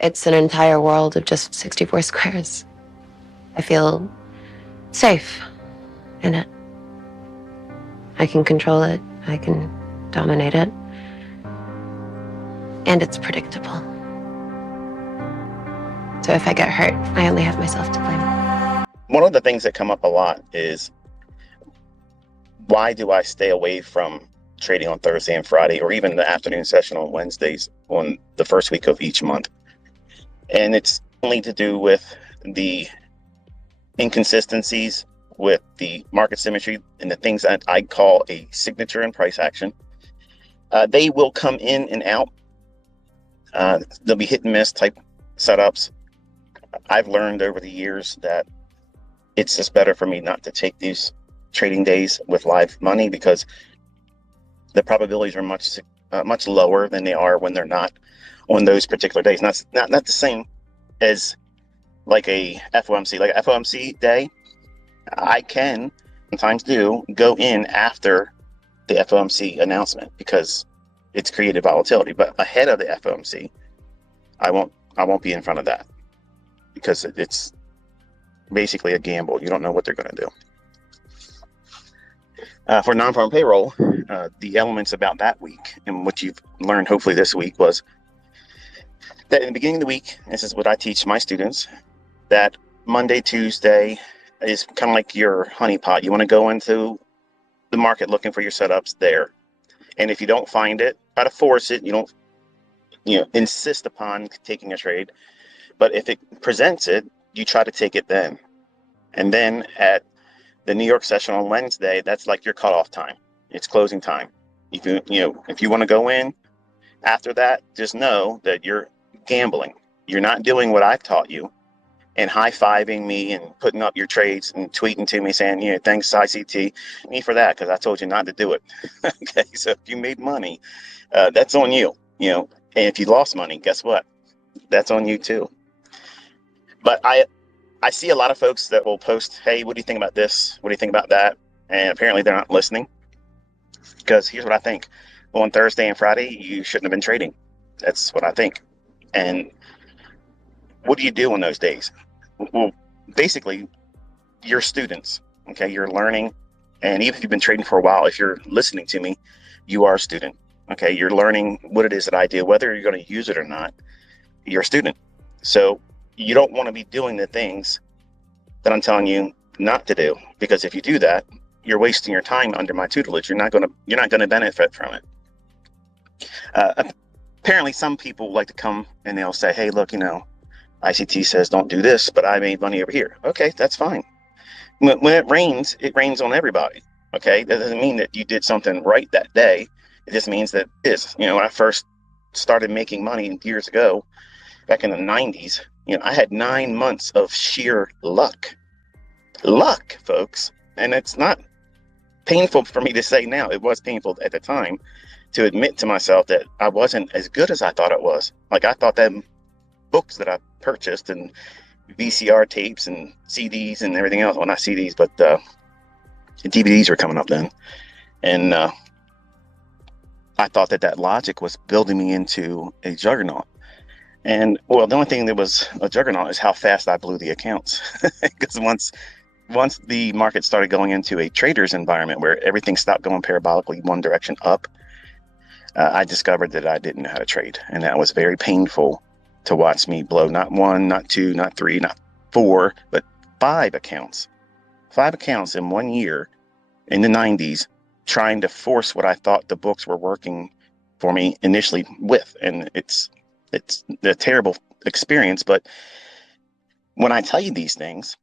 It's an entire world of just 64 squares. I feel safe in it. I can control it. I can dominate it. And it's predictable. So if I get hurt, I only have myself to blame. One of the things that come up a lot is, why do I stay away from trading on Thursday and Friday, or even the afternoon session on Wednesdays on the first week of each month? And it's only to do with the inconsistencies with the market symmetry and the things that I call a signature and price action. They will come in and out. They'll be hit and miss type setups. I've learned over the years that it's just better for me not to take these trading days with live money, because the probabilities are much lower than they are when they're not on those particular days. Not the same as like a FOMC. Like a FOMC day, I can sometimes go in after the FOMC announcement because it's created volatility. But ahead of the FOMC, I won't be in front of that, because it's basically a gamble. You don't know what they're going to do. For non-farm payroll, the elements about that week and what you've learned hopefully this week was that in the beginning of the week, this is what I teach my students, that Monday, Tuesday is kind of like your honeypot. You want to go into the market looking for your setups there. And if you don't find it, try to force it. You don't insist upon taking a trade. But if it presents it, you try to take it then. And then at the New York session on Wednesday, that's like your cutoff time. It's closing time. If you want to go in after that, just know that you're gambling. You're not doing what I've taught you and high-fiving me and putting up your trades and tweeting to me saying, thanks ICT, me for that, because I told you not to do it. Okay, so if you made money, that's on you. And if you lost money, guess what? That's on you too. But I see a lot of folks that will post, hey, what do you think about this? What do you think about that? And apparently they're not listening, because here's what I think. On Thursday and Friday, you shouldn't have been trading. That's what I think. And what do you do on those days? Well, basically, you're students, okay? You're learning. And even if you've been trading for a while, if you're listening to me, you are a student, okay? You're learning what it is that I do, whether you're going to use it or not. You're a student. So you don't want to be doing the things that I'm telling you not to do, because if you do that, you're wasting your time under my tutelage. You're not going to benefit from it. Apparently, some people like to come and they'll say, hey, look, ICT says don't do this, but I made money over here. Okay, that's fine. When it rains on everybody. Okay, that doesn't mean that you did something right that day. It just means that it is. When I first started making money years ago, back in the 90s, I had 9 months of sheer luck, folks. And it's not painful for me to say now. It was painful at the time to admit to myself that I wasn't as good as I thought it was. Like, I thought that books that I purchased and VCR tapes and CDs and everything else, well, not CDs, but DVDs were coming up then. And I thought that logic was building me into a juggernaut. And well, the only thing that was a juggernaut is how fast I blew the accounts. Because once the market started going into a trader's environment where everything stopped going parabolically one direction up, I discovered that I didn't know how to trade. And that was very painful to watch me blow not 1, not 2, not 3, not 4, but 5 accounts. 5 accounts in 1 year in the 90s, trying to force what I thought the books were working for me initially with. And it's a terrible experience. But when I tell you these things,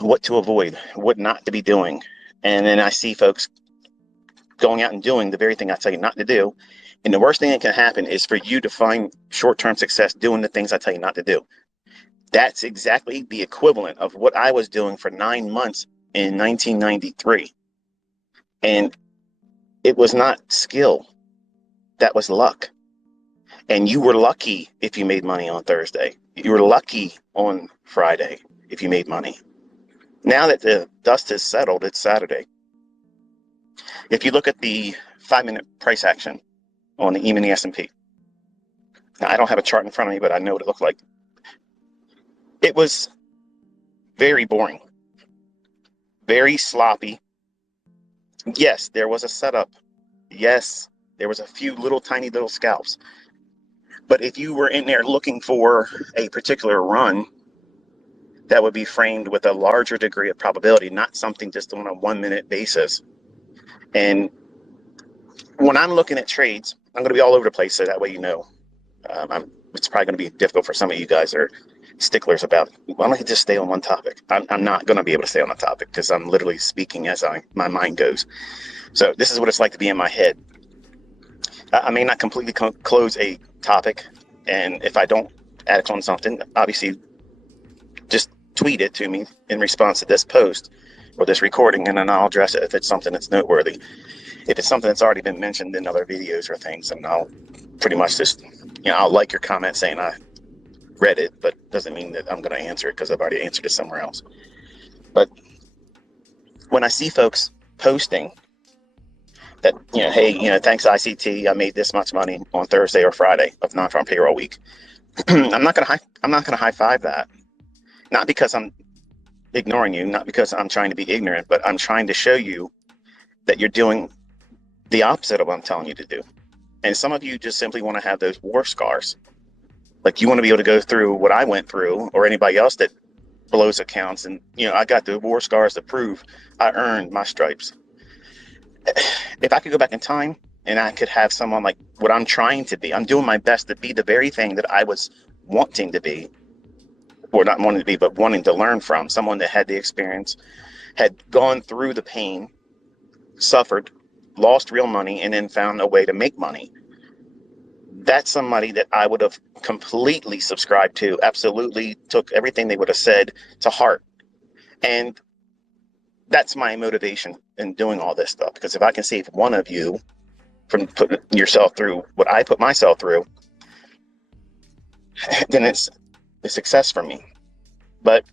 what to avoid, what not to be doing, and then I see folks going out and doing the very thing I tell you not to do, and the worst thing that can happen is for you to find short-term success doing the things I tell you not to do. That's exactly the equivalent of what I was doing for 9 months in 1993. And it was not skill. That was luck. And you were lucky if you made money on Thursday. You were lucky on Friday if you made money. Now that the dust has settled, it's Saturday. If you look at the 5-minute price action on the E-mini S&P, Now, I don't have a chart in front of me, but I know what it looked like. It was very boring, very sloppy. Yes, there was a setup. Yes, there was a few little tiny little scalps. But if you were in there looking for a particular run, that would be framed with a larger degree of probability, not something just on a 1 minute basis. And when I'm looking at trades, I'm going to be all over the place, so that way you know. It's probably going to be difficult for some of you guys that are sticklers about, why don't I just stay on one topic? I'm not going to be able to stay on a topic because I'm literally speaking as my mind goes. So this is what it's like to be in my head. I may not completely close a topic, and if I don't add on something, obviously just tweet it to me in response to this post or this recording, and then I'll address it if it's something that's noteworthy. If it's something that's already been mentioned in other videos or things, then I'll pretty much just, I'll like your comment saying I read it, but doesn't mean that I'm going to answer it because I've already answered it somewhere else. But when I see folks posting that, hey, thanks ICT, I made this much money on Thursday or Friday of non-farm payroll week. I'm not going to high five that. Not because I'm ignoring you, not because I'm trying to be ignorant, but I'm trying to show you that you're doing the opposite of what I'm telling you to do. And some of you just simply want to have those war scars. Like you want to be able to go through what I went through, or anybody else that blows accounts. And, I got the war scars to prove I earned my stripes. If I could go back in time and I could have someone like what I'm trying to be, I'm doing my best to be the very thing that I was wanting to be, or not wanting to be, but wanting to learn from, someone that had the experience, had gone through the pain, suffered, lost real money, and then found a way to make money. That's somebody that I would have completely subscribed to, absolutely took everything they would have said to heart. And that's my motivation in doing all this stuff, because if I can save one of you from putting yourself through what I put myself through, then it's a success for me. But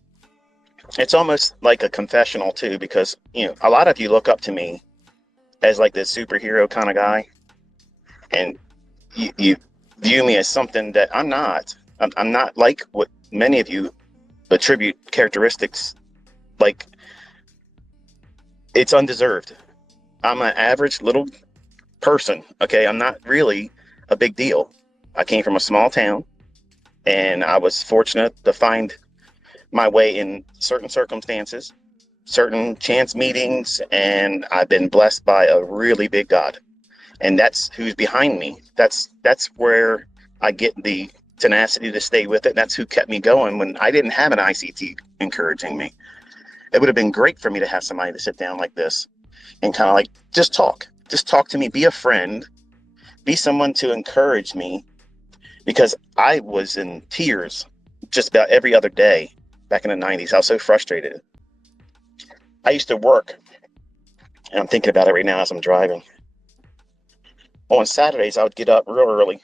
it's almost like a confessional too, because a lot of you look up to me as like this superhero kind of guy, and you view me as something that I'm not. I'm not like what many of you attribute characteristics like. It's undeserved. I'm an average little person, okay? I'm not really a big deal. I came from a small town, and I was fortunate to find my way in certain circumstances, certain chance meetings, and I've been blessed by a really big God. And that's who's behind me. That's where I get the tenacity to stay with it. That's who kept me going when I didn't have an ICT encouraging me. It would have been great for me to have somebody to sit down like this and kind of like just talk to me, be a friend, be someone to encourage me, because I was in tears just about every other day back in the 90s. I was so frustrated. I used to work, and I'm thinking about it right now as I'm driving. On Saturdays, I would get up real early,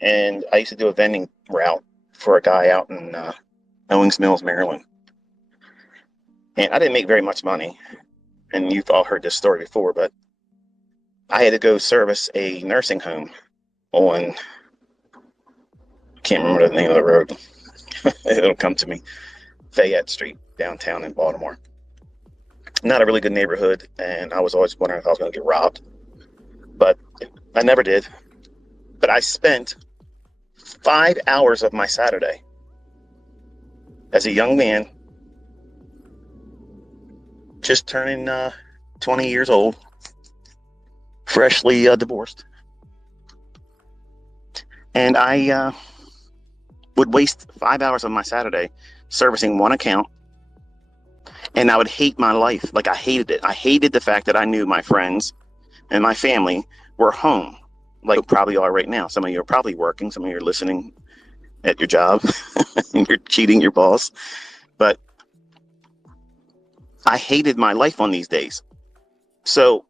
and I used to do a vending route for a guy out in Owings Mills, Maryland. And I didn't make very much money, and you've all heard this story before, but I had to go service a nursing home on, I can't remember the name of the road. It'll come to me. Fayette Street, downtown in Baltimore. Not a really good neighborhood, and I was always wondering if I was going to get robbed, but I never did. But I spent 5 hours of my Saturday as a young man, just turning 20 years old, freshly divorced. And I would waste 5 hours of my Saturday servicing one account, and I would hate my life. Like, I hated it. I hated the fact that I knew my friends and my family were home, like probably are right now. Some of you are probably working. Some of you are listening at your job and you're cheating your boss. But I hated my life on these days. So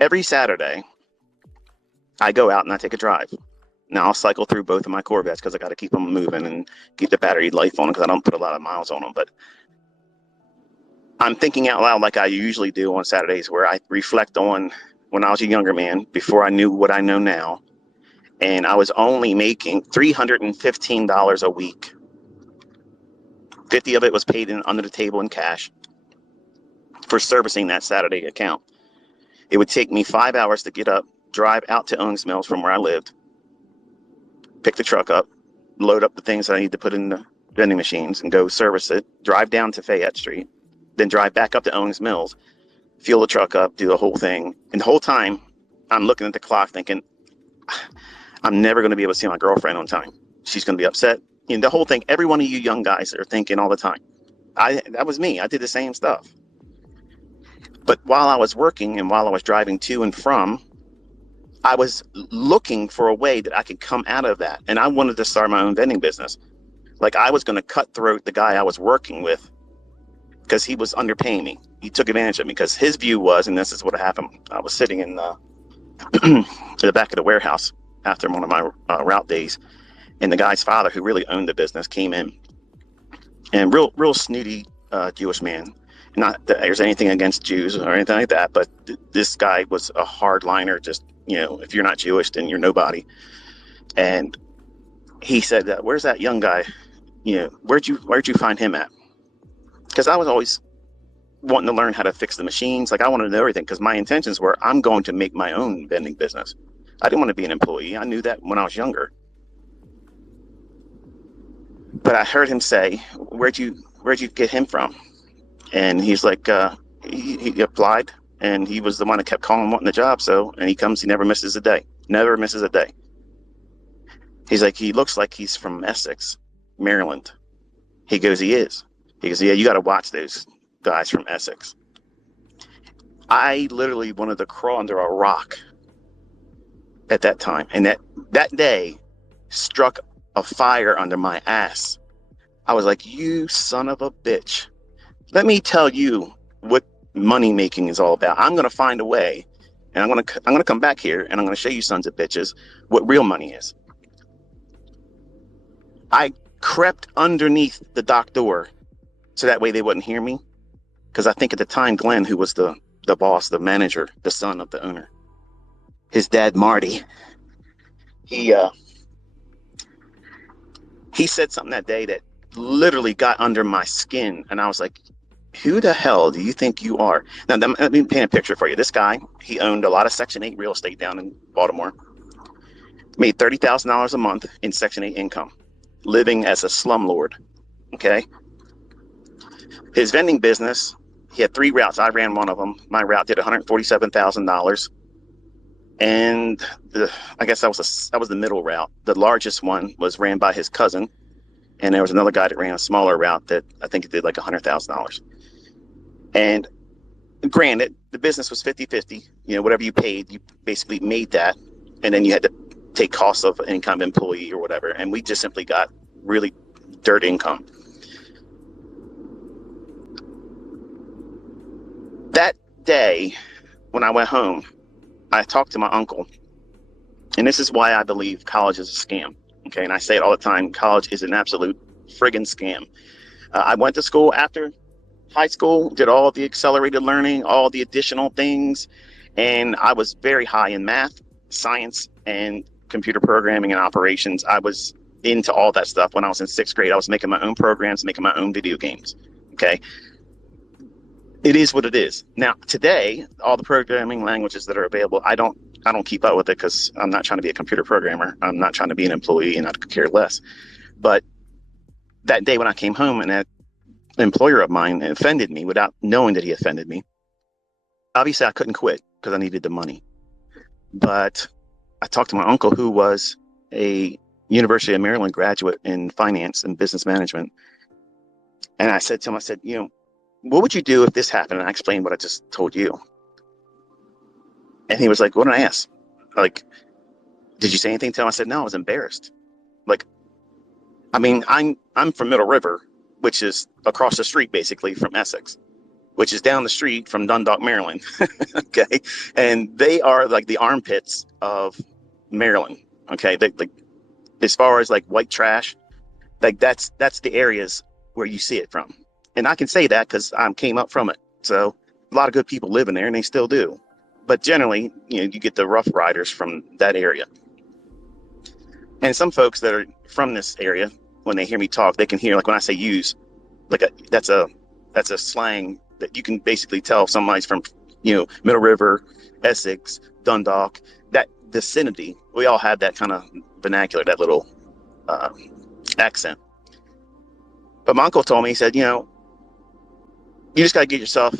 every Saturday, I go out and I take a drive. Now I'll cycle through both of my Corvettes because I got to keep them moving and keep the battery life on them, because I don't put a lot of miles on them. But I'm thinking out loud like I usually do on Saturdays, where I reflect on when I was a younger man, before I knew what I know now, and I was only making $315 a week. 50 of it was paid in under the table in cash for servicing that Saturday account. It would take me 5 hours to get up, drive out to Owings Mills from where I lived, pick the truck up, load up the things I need to put in the vending machines and go service it, drive down to Fayette Street, then drive back up to Owings Mills, fuel the truck up, do the whole thing. And the whole time I'm looking at the clock thinking, I'm never going to be able to see my girlfriend on time. She's going to be upset. And the whole thing, every one of you young guys are thinking all the time. That was me. I did the same stuff. But while I was working and while I was driving to and from, I was looking for a way that I could come out of that. And I wanted to start my own vending business. Like I was going to cut throat the guy I was working with because he was underpaying me. He took advantage of me because his view was, and this is what happened. I was sitting in the back of the warehouse after one of my route days. And the guy's father, who really owned the business, came in. And real snooty Jewish man. Not that there's anything against Jews or anything like that, but this guy was a hardliner. Just, if you're not Jewish, then you're nobody. And he said, "Where's that young guy? Where'd you find him at?" Because I was always wanting to learn how to fix the machines. Like I wanted to know everything because my intentions were I'm going to make my own vending business. I didn't want to be an employee. I knew that when I was younger. But I heard him say, "Where'd you get him from?" And he's like, he applied, and he was the one that kept calling wanting the job. So, and he comes, he never misses a day. Never misses a day. He's like, he looks like he's from Essex, Maryland. He goes, he is. He goes, yeah, you got to watch those guys from Essex. I literally wanted to crawl under a rock at that time. And that day struck a fire under my ass. I was like, you son of a bitch. Let me tell you what money making is all about. I'm going to find a way, and I'm going to come back here, and I'm going to show you sons of bitches what real money is. I crept underneath the dock door so that way they wouldn't hear me. Because I think at the time, Glenn, who was the boss, the manager, the son of the owner, his dad, Marty, he said something that day that literally got under my skin. And I was like, who the hell do you think you are? Now, let me paint a picture for you. This guy, he owned a lot of Section 8 real estate down in Baltimore, made $30,000 a month in Section 8 income, living as a slumlord, okay? His vending business, he had 3 routes. I ran one of them. My route did $147,000. And I guess that was the middle route. The largest one was ran by his cousin. And there was another guy that ran a smaller route that I think it did like $100,000. And granted, the business was 50-50. Whatever you paid, you basically made that. And then you had to take costs of any kind of employee or whatever. And we just simply got really dirt income. That day, when I went home, I talked to my uncle. And this is why I believe college is a scam. Okay, and I say it all the time, college is an absolute friggin' scam. I went to school after high school, did all the accelerated learning, all the additional things, and I was very high in math, science, and computer programming and operations. I was into all that stuff. When I was in 6th grade, I was making my own programs, making my own video games. Okay, it is what it is. Now, today, all the programming languages that are available, I don't keep up with it because I'm not trying to be a computer programmer. I'm not trying to be an employee, and I could care less. But that day when I came home and that employer of mine offended me without knowing that he offended me, obviously I couldn't quit because I needed the money. But I talked to my uncle, who was a University of Maryland graduate in finance and business management. And I said to him, I said, what would you do if this happened? And I explained what I just told you. And he was like, what did I ask? Like, did you say anything to him? I said, no, I was embarrassed. Like, I mean, I'm from Middle River, which is across the street, basically, from Essex, which is down the street from Dundalk, Maryland. Okay. And they are like the armpits of Maryland. Okay. Like, as far as like white trash, like that's the areas where you see it from. And I can say that because I came up from it. So a lot of good people live in there, and they still do. But generally, you get the Rough Riders from that area. And some folks that are from this area, when they hear me talk, they can hear, like when I say use, that's a slang that you can basically tell if somebody's from, Middle River, Essex, Dundalk, that vicinity. We all have that kind of vernacular, that little accent. But my uncle told me, he said, you just got to get yourself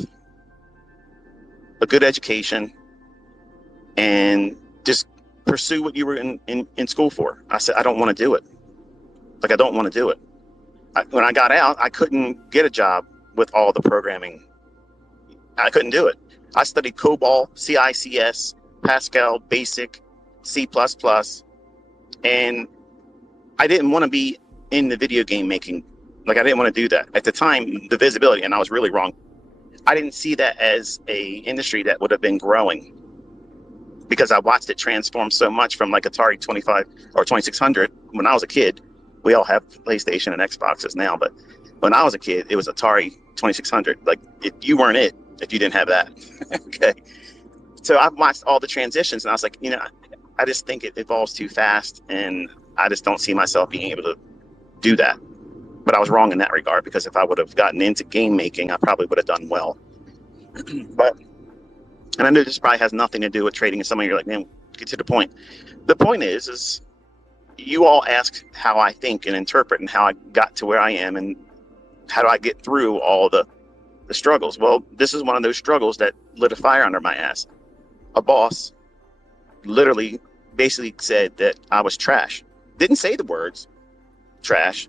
a good education and just pursue what you were in school for. I said, I don't want to do it. I don't want to do it. When I got out, I couldn't get a job with all the programming. I couldn't do it. I studied COBOL, CICS, Pascal, Basic, C++, and I didn't want to be in the video game making. I didn't want to do that. At the time, the visibility, and I was really wrong, I didn't see that as a industry that would have been growing, because I watched it transform so much from Atari 25 or 2600 when I was a kid. We all have PlayStation and Xboxes now, but when I was a kid, it was Atari 2600. If you weren't it, if you didn't have that. Okay. So I've watched all the transitions, and I was like, I just think it evolves too fast, and I just don't see myself being able to do that. But I was wrong in that regard, because if I would have gotten into game making, I probably would have done well. And I know this probably has nothing to do with trading, and some of you are like, man, get to the point. The point is you all ask how I think and interpret and how I got to where I am and how do I get through all the struggles. Well, this is one of those struggles that lit a fire under my ass. A boss literally basically said that I was trash. Didn't say the words trash,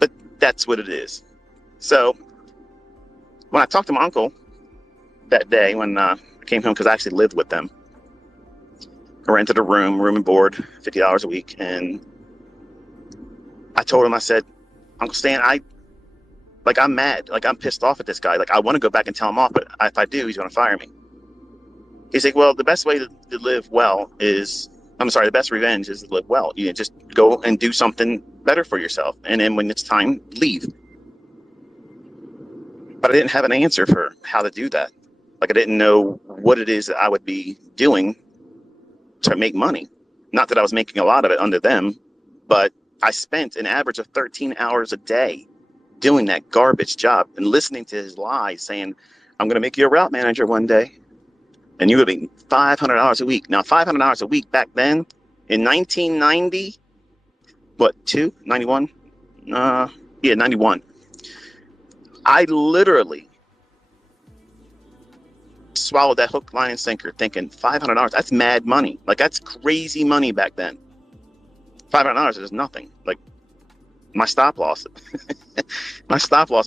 but that's what it is. So when I talked to my uncle that day when I came home, because I actually lived with them, I rented a room and board, $50 a week, and I told him, I said, Uncle Stan, I'm mad. I'm pissed off at this guy. I want to go back and tell him off, but if I do, he's going to fire me. He's like, well, the best way to live well is, the best revenge is to live well. You just go and do something better for yourself. And then when it's time, leave. But I didn't have an answer for how to do that. I didn't know what it is that I would be doing to make money. Not that I was making a lot of it under them, but I spent an average of 13 hours a day doing that garbage job and listening to his lies, saying, I'm going to make you a route manager one day, and you're going to be $500 a week. Now, $500 a week back then in 1990, 91? 91. I literally swallowed that hook, line, and sinker, thinking $500, that's mad money. That's crazy money back then. $500 is nothing. My stop loss,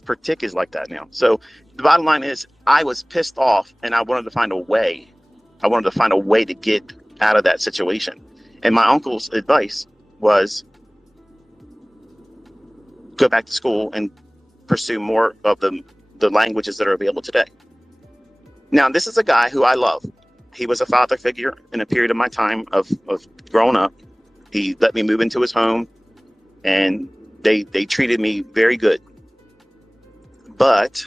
per tick is like that now. So the bottom line is I was pissed off, and I wanted to find a way. I wanted to find a way to get out of that situation. And my uncle's advice was go back to school and pursue more of the languages that are available today. Now, this is a guy who I love. He was a father figure in a period of my time of growing up. He let me move into his home, and they treated me very good. But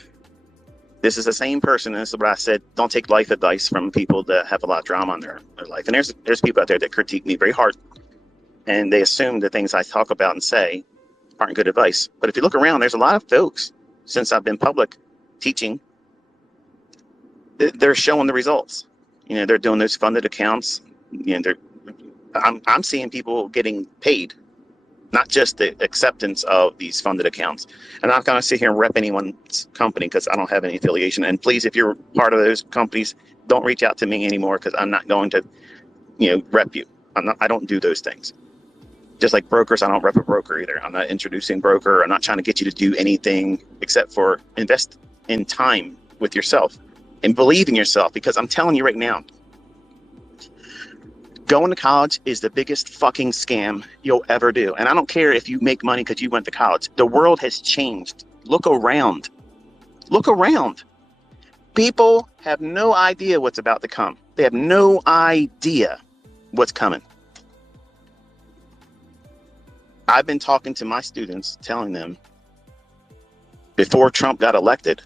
this is the same person, and this is what I said, don't take life advice from people that have a lot of drama in their life. And there's people out there that critique me very hard, and they assume the things I talk about and say aren't good advice. But if you look around, there's a lot of folks, since I've been public teaching, they're showing the results. They're doing those funded accounts. I'm seeing people getting paid, not just the acceptance of these funded accounts. And I'm not going to sit here and rep anyone's company, because I don't have any affiliation. And please, if you're part of those companies, don't reach out to me anymore, because I'm not going to, rep you. I don't do those things. Just like brokers, I don't rep a broker either. I'm not introducing broker. I'm not trying to get you to do anything except for invest in time with yourself and believe in yourself, because I'm telling you right now, going to college is the biggest fucking scam you'll ever do. And I don't care if you make money because you went to college. The world has changed. Look around. Look around. People have no idea what's about to come. They have no idea what's coming. I've been talking to my students, telling them, before Trump got elected,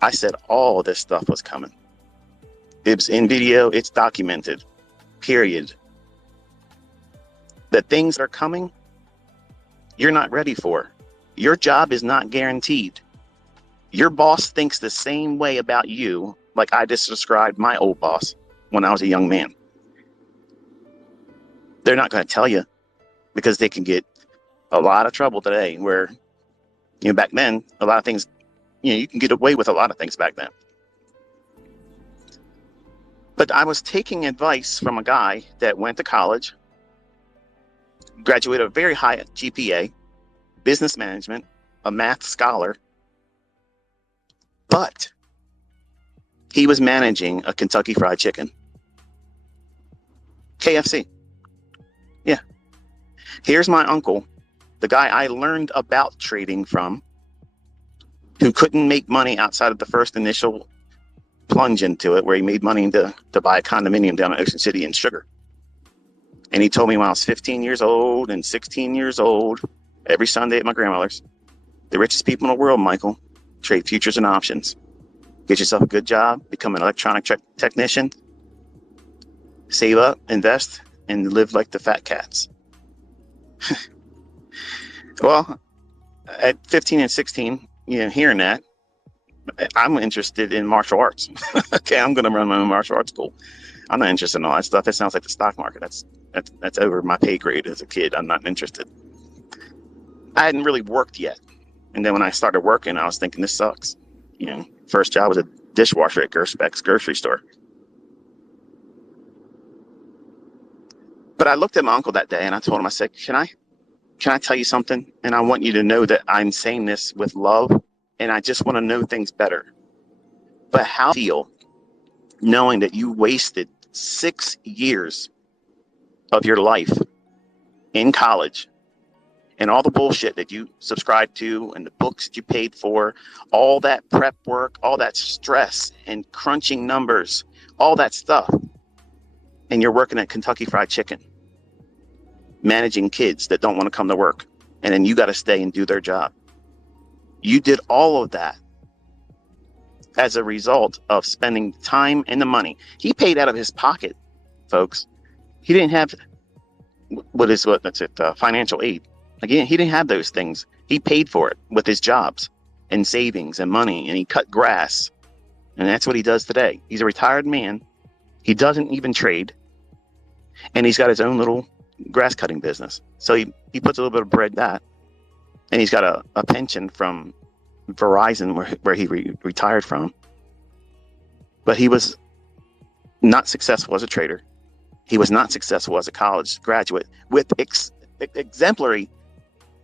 I said all this stuff was coming. It's in video, it's documented, period. The things that are coming, you're not ready for. Your job is not guaranteed. Your boss thinks the same way about you, like I just described my old boss when I was a young man. They're not going to tell you because they can get a lot of trouble today where, back then, a lot of things, you can get away with a lot of things back then. But I was taking advice from a guy that went to college, graduated a very high GPA, business management, a math scholar, but he was managing a Kentucky Fried Chicken. KFC. Yeah. Here's my uncle, the guy I learned about trading from, who couldn't make money outside of the first initial plunge into it, where he made money to buy a condominium down in Ocean City in Sugar. And he told me when I was 15 years old and 16 years old, every Sunday at my grandmother's, the richest people in the world, Michael, trade futures and options. Get yourself a good job, become an electronic technician, save up, invest, and live like the fat cats. Well, at 15 and 16, hearing that, I'm interested in martial arts. Okay, I'm going to run my own martial arts school. I'm not interested in all that stuff. It sounds like the stock market. That's over my pay grade as a kid. I'm not interested. I hadn't really worked yet. And then when I started working, I was thinking, this sucks. First job was a dishwasher at Gerspec's grocery store. But I looked at my uncle that day and I told him, I said, can I tell you something? And I want you to know that I'm saying this with love, and I just want to know things better. But how do you feel knowing that you wasted 6 years of your life in college and all the bullshit that you subscribed to and the books that you paid for, all that prep work, all that stress and crunching numbers, all that stuff, and you're working at Kentucky Fried Chicken, managing kids that don't want to come to work, and then you got to stay and do their job. You did all of that as a result of spending time and the money. He paid out of his pocket, folks. He didn't have financial aid. Again, he didn't have those things. He paid for it with his jobs and savings and money, and he cut grass. And that's what he does today. He's a retired man. He doesn't even trade. And he's got his own little grass cutting business. So he puts a little bit of bread in that. And he's got a pension from Verizon where he retired from. But he was not successful as a trader. He was not successful as a college graduate with exemplary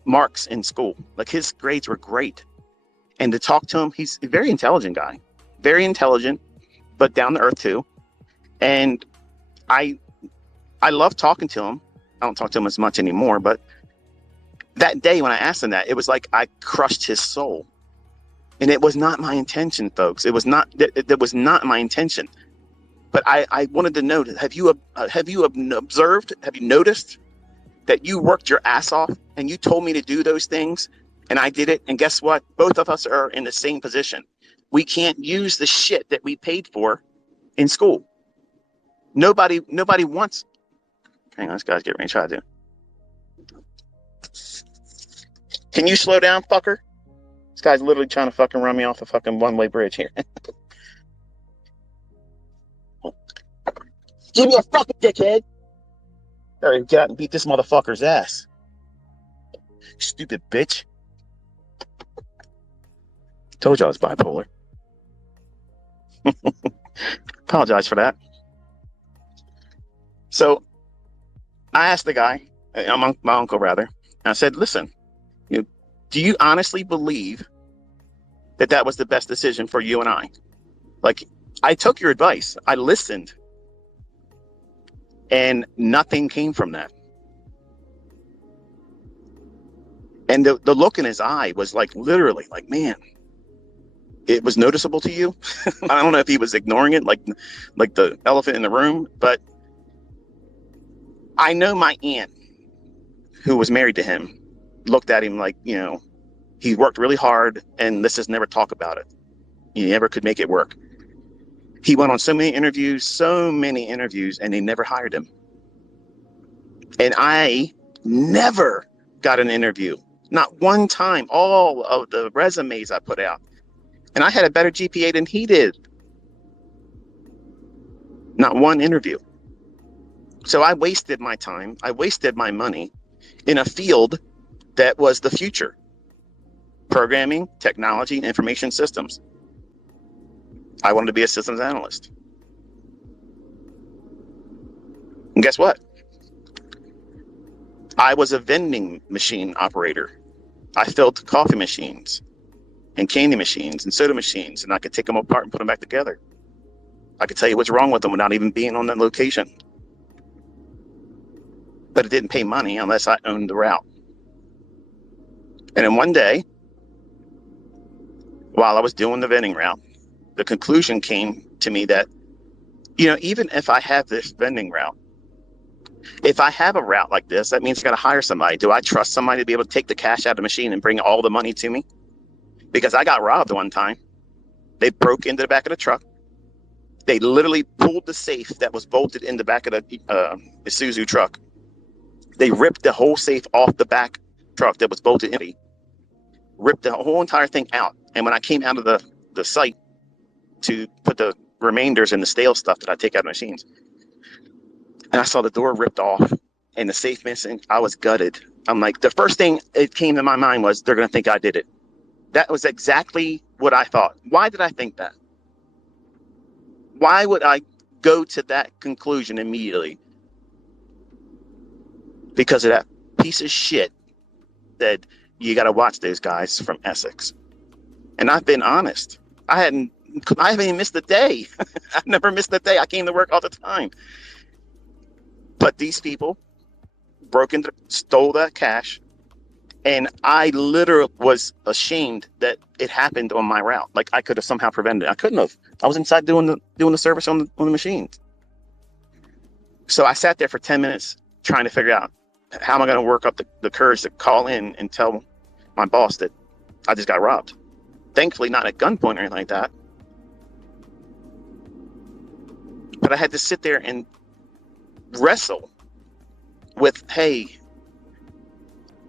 marks in school. Like, his grades were great. And to talk to him, he's a very intelligent guy. Very intelligent, but down to earth too. And I love talking to him. I don't talk to him as much anymore, but that day when I asked him that, it was like I crushed his soul. And it was not my intention, folks. It was not. That was not my intention. But I wanted to know: have you observed? Have you noticed that you worked your ass off and you told me to do those things, and I did it? And guess what? Both of us are in the same position. We can't use the shit that we paid for in school. Nobody wants. Hang on, this guy's getting ready to try to do. Can you slow down, fucker? This guy's literally trying to fucking run me off the fucking one-way bridge here. Give me a fucking dickhead. All right, get out and beat this motherfucker's ass. Stupid bitch. Told you I was bipolar. Apologize for that. So I asked the guy, my uncle rather, and I said, listen, do you honestly believe that was the best decision for you and I? Like, I took your advice. I listened. And nothing came from that. And the look in his eye was like, literally, like, man, it was noticeable to you. I don't know if he was ignoring it, like the elephant in the room, but I know my aunt, who was married to him, looked at him like, he worked really hard and let's just never talk about it. He never could make it work. He went on so many interviews, and they never hired him. And I Never got an interview. Not one time. All of the resumes I put out. And I had a better GPA than he did. Not one interview. So I wasted my time. I wasted my money in a field that was the future. Programming, technology, and information systems. I wanted to be a systems analyst. And guess what? I was a vending machine operator. I filled coffee machines and candy machines and soda machines, and I could take them apart and put them back together. I could tell you what's wrong with them without even being on that location. But it didn't pay money unless I owned the route. And then one day, while I was doing the vending route, the conclusion came to me that, even if I have this vending route, if I have a route like this, that means I got to hire somebody. Do I trust somebody to be able to take the cash out of the machine and bring all the money to me? Because I got robbed one time. They broke into the back of the truck. They literally pulled the safe that was bolted in the back of the Isuzu truck. They ripped the whole safe off the back truck that was bolted in. Ripped the whole entire thing out. And when I came out of the site to put the remainders and the stale stuff that I take out of machines, and I saw the door ripped off and the safe missing, I was gutted. I'm like, the first thing it came to my mind was, they're going to think I did it. That was exactly what I thought. Why did I think that? Why would I go to that conclusion immediately? Because of that piece of shit that you got to watch those guys from Essex. And I've been honest. I haven't even missed a day. I've never missed a day. I came to work all the time. But these people stole that cash. And I literally was ashamed that it happened on my route. Like, I could have somehow prevented it. I couldn't have. I was inside doing the service on the machines. So I sat there for 10 minutes trying to figure out, how am I going to work up the courage to call in and tell my boss that I just got robbed. Thankfully, not at gunpoint or anything like that. But I had to sit there and wrestle with, hey,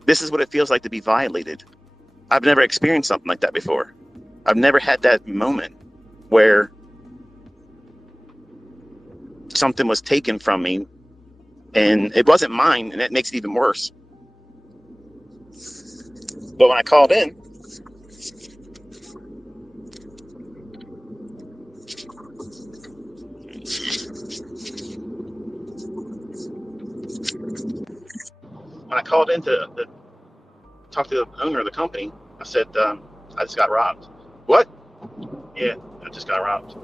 this is what it feels like to be violated. I've never experienced something like that before. I've never had that moment where something was taken from me and it wasn't mine, and that makes it even worse. But when I called in, to talk to the owner of the company, I said, I just got robbed. What? Yeah, I just got robbed.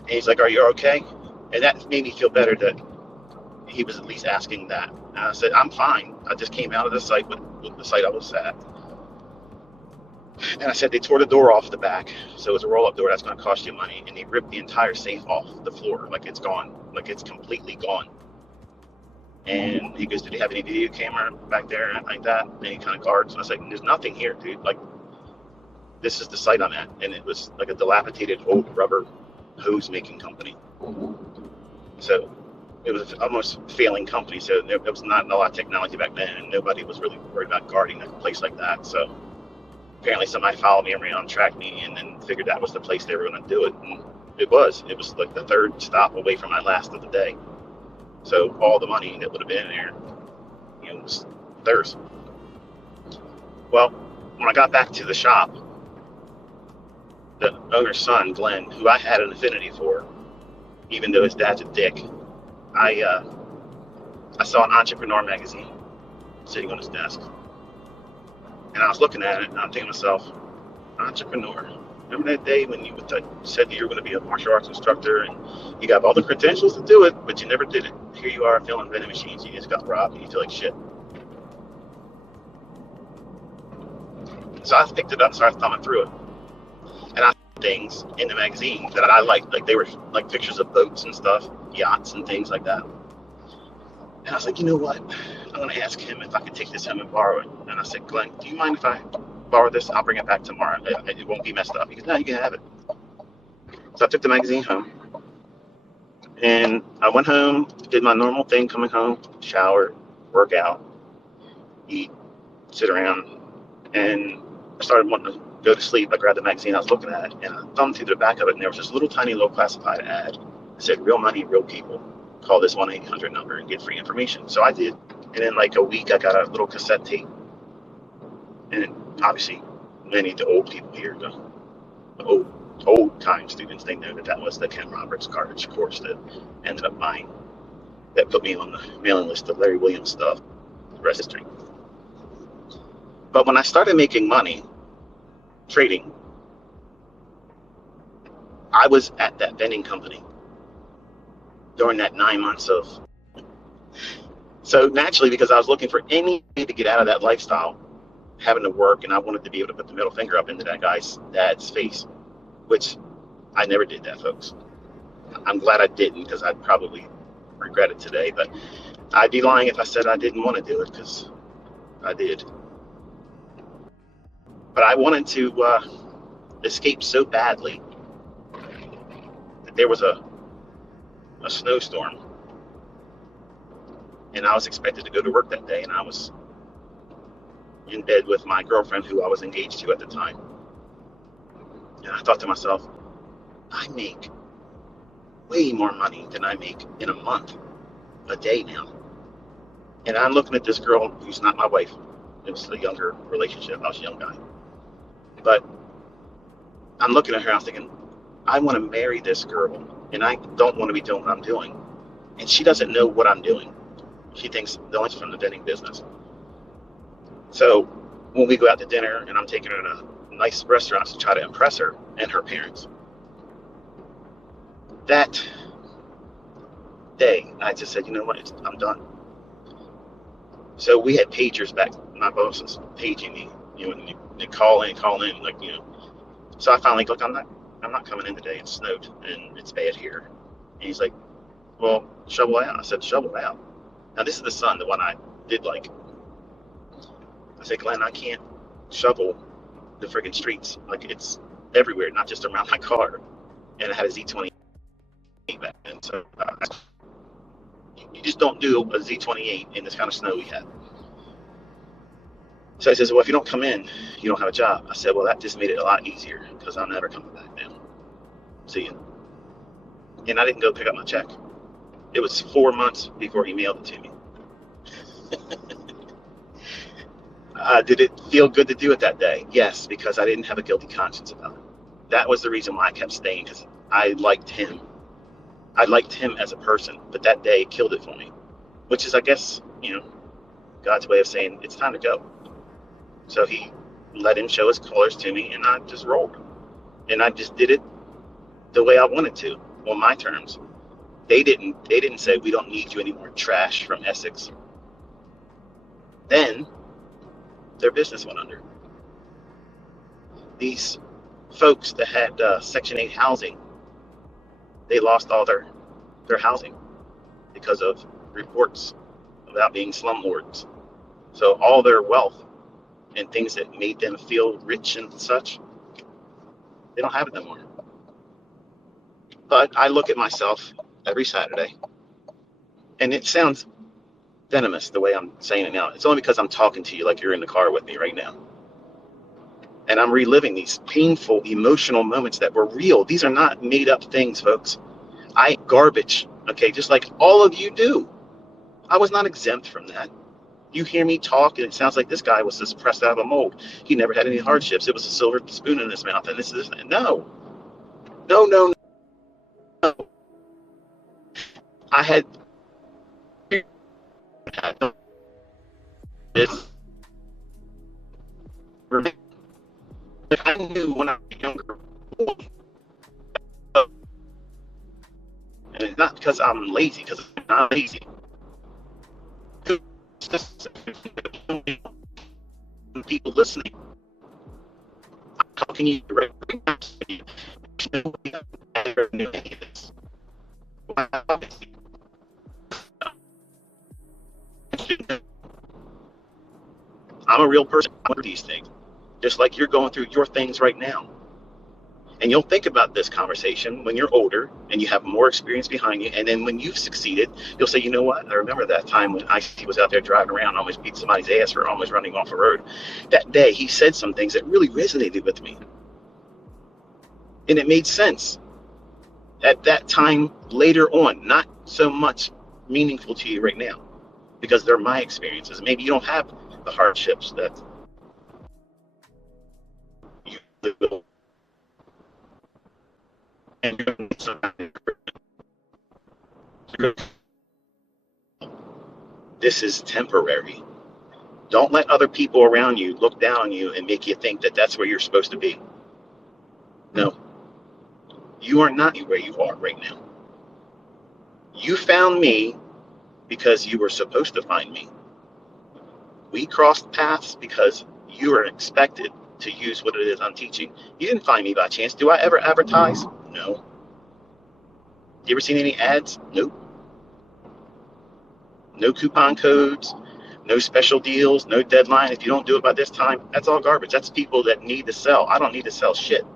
And he's like, are you okay? And that made me feel better that he was at least asking that. And I said, I'm fine. I just came out of the site with the site I was at. And I said, they tore the door off the back. So it's a roll-up door. That's going to cost you money. And they ripped the entire safe off the floor. Like, it's gone. Like, it's completely gone. And he goes, did they have any video camera back there and like that? Any kind of guards? And I was like, there's nothing here, dude. Like, this is the site I'm at. And it was like a dilapidated old rubber hose making company. So it was almost failing company. So there was not a lot of technology back then, and nobody was really worried about guarding a place like that. So apparently somebody followed me around, tracked me, and then figured that was the place they were going to do it. And it was like the third stop away from my last of the day. So all the money that would have been in there, was theirs. Well, when I got back to the shop, the owner's son, Glenn, who I had an affinity for, even though his dad's a dick, I saw an Entrepreneur magazine sitting on his desk. And I was looking at it, and I'm thinking to myself, Entrepreneur. Remember that day when you said that you were going to be a martial arts instructor and you got all the credentials to do it, but you never did it? Here you are filling vending machines, you just got robbed, and you feel like shit. So I picked it up and started thumbing through it. And I found things in the magazine that I liked. Like, they were like pictures of boats and stuff, yachts and things like that. And I was like, you know what? I'm going to ask him if I can take this home and borrow it. And I said, Glenn, do you mind if I borrow this? I'll bring it back tomorrow. It won't be messed up. He goes, no, you can have it. So I took the magazine home. And I went home, did my normal thing coming home, shower, work out, eat, sit around, and I started wanting to go to sleep. I grabbed the magazine I was looking at, and I thumbed through the back of it, and there was this little tiny low classified ad that said, "Real money, real people. Call this 1-800 number and get free information." So I did, and in like a week, I got a little cassette tape, and obviously, many of the old people here, the old time students, they know that was the Ken Roberts Carthage course that ended up buying, that put me on the mailing list of Larry Williams stuff. The rest is history. But when I started making money trading, I was at that vending company during that 9 months of. So naturally, because I was looking for any way to get out of that lifestyle, having to work, and I wanted to be able to put the middle finger up into that guy's dad's face, which I never did that, folks. I'm glad I didn't, because I'd probably regret it today, but I'd be lying if I said I didn't want to do it, because I did. But I wanted to escape so badly that there was a snowstorm, and I was expected to go to work that day, and I was in bed with my girlfriend, who I was engaged to at the time. And I thought to myself, I make way more money than I make in a month, a day now. And I'm looking at this girl who's not my wife. It was a younger relationship. I was a young guy. But I'm looking at her, I'm thinking, I want to marry this girl, and I don't want to be doing what I'm doing. And she doesn't know what I'm doing. She thinks the only from the vending business. So when we go out to dinner, and I'm taking her to nice restaurants to try to impress her and her parents, that day I just said, you know what, I'm done. So we had pagers back. My boss was paging me, and you call in, like, So I finally look, I'm not coming in today. It snowed and it's bad here. And he's like, well, shovel out. I said, shovel out. Now this is the son, the one I did like. I said, Glenn, I can't shovel the friggin' streets. Like, it's everywhere, not just around my car. And I had a Z28 back then, so you just don't do a Z28 in this kind of snow we had. So he says, well, if you don't come in, you don't have a job. I said, well, that just made it a lot easier, because I'm never coming back now. See you. And I didn't go pick up my check. It was 4 months before he mailed it to me. Did it feel good to do it that day? Yes, because I didn't have a guilty conscience about it. That was the reason why I kept staying, because I liked him. I liked him as a person, but that day killed it for me, which is, I guess, God's way of saying it's time to go. So he let him show his colors to me, and I just rolled. And I just did it the way I wanted to, on my terms. They didn't say, we don't need you anymore, trash from Essex. Then their business went under. These folks that had Section 8 housing, they lost all their housing because of reports about being slumlords. So all their wealth and things that made them feel rich and such, they don't have it anymore. But I look at myself every Saturday, and it sounds venomous the way I'm saying it now. It's only because I'm talking to you like you're in the car with me right now. And I'm reliving these painful, emotional moments that were real. These are not made up things, folks. I garbage, okay, just like all of you do. I was not exempt from that. You hear me talk, and it sounds like this guy was just pressed out of a mold. He never had any hardships. It was a silver spoon in his mouth, and this is no. I had this. I knew when I was younger, and it's not because I'm lazy, because I'm not lazy. People listening, how can you recognize me? I'm a real person. I'm these things, just like you're going through your things right now. And you'll think about this conversation when you're older and you have more experience behind you. And then when you've succeeded, you'll say, you know what? I remember that time when ICT was out there driving around, almost beat somebody's ass for almost running off a road. That day, he said some things that really resonated with me. And it made sense at that time later on, not so much meaningful to you right now because they're my experiences. Maybe you don't have the hardships that you live with. This is temporary. Don't let other people around you look down on you and make you think that that's where you're supposed to be. No, you are not where you are right now. You found me because you were supposed to find me. We crossed paths because you are expected to use what it is I'm teaching. You didn't find me by chance. Do I ever advertise? No. You ever seen any ads? Nope. No coupon codes, no special deals, no deadline. If you don't do it by this time, that's all garbage. That's people that need to sell. I don't need to sell shit.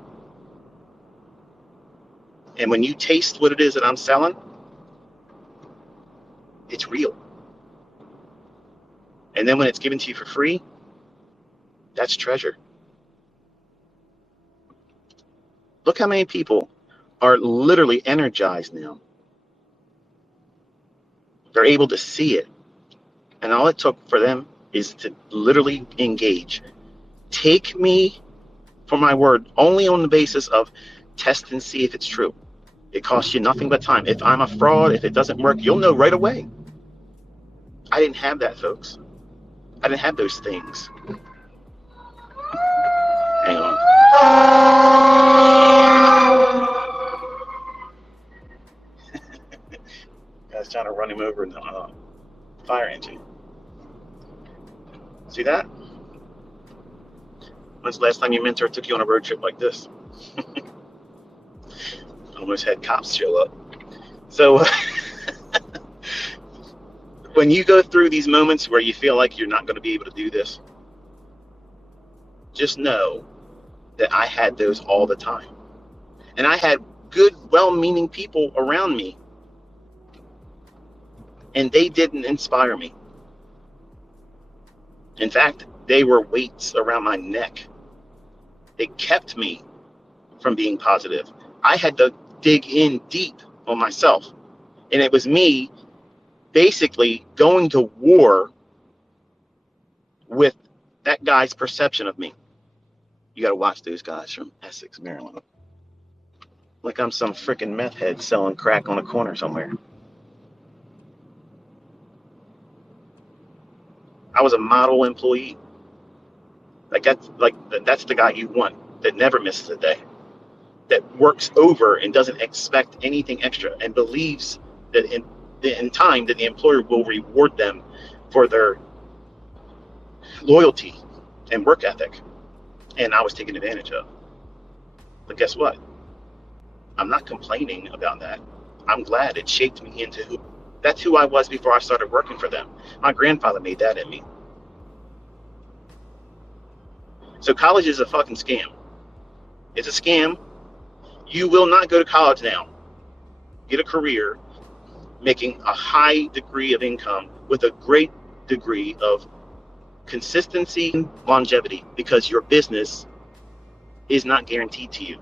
And when you taste what it is that I'm selling, it's real. And then when it's given to you for free, that's treasure. Look how many people are literally energized now. They're able to see it. And all it took for them is to literally engage. Take me for my word only on the basis of test and see if it's true. It costs you nothing but time. If I'm a fraud, if it doesn't work, you'll know right away. I didn't have that, folks. I didn't have those things. Hang on. Guy's trying to run him over in the fire engine. See that? When's the last time your mentor took you on a road trip like this? Almost had cops show up. So when you go through these moments where you feel like you're not going to be able to do this, just know that I had those all the time. And I had good, well-meaning people around me, and they didn't inspire me. In fact, they were weights around my neck. They kept me from being positive. I had to dig in deep on myself. And it was me basically going to war with that guy's perception of me. You got to watch those guys from Essex, Maryland. Like I'm some freaking meth head selling crack on a corner somewhere. I was a model employee. That's the guy you want, that never misses a day, that works over and doesn't expect anything extra, and believes that in time that the employer will reward them for their loyalty and work ethic. And I was taken advantage of. But guess what? I'm not complaining about that. I'm glad it shaped me into that's who I was before I started working for them. My grandfather made that in me. So college is a fucking scam. It's a scam. You will not go to college now, get a career, making a high degree of income with a great degree of consistency and longevity, because your business is not guaranteed to you.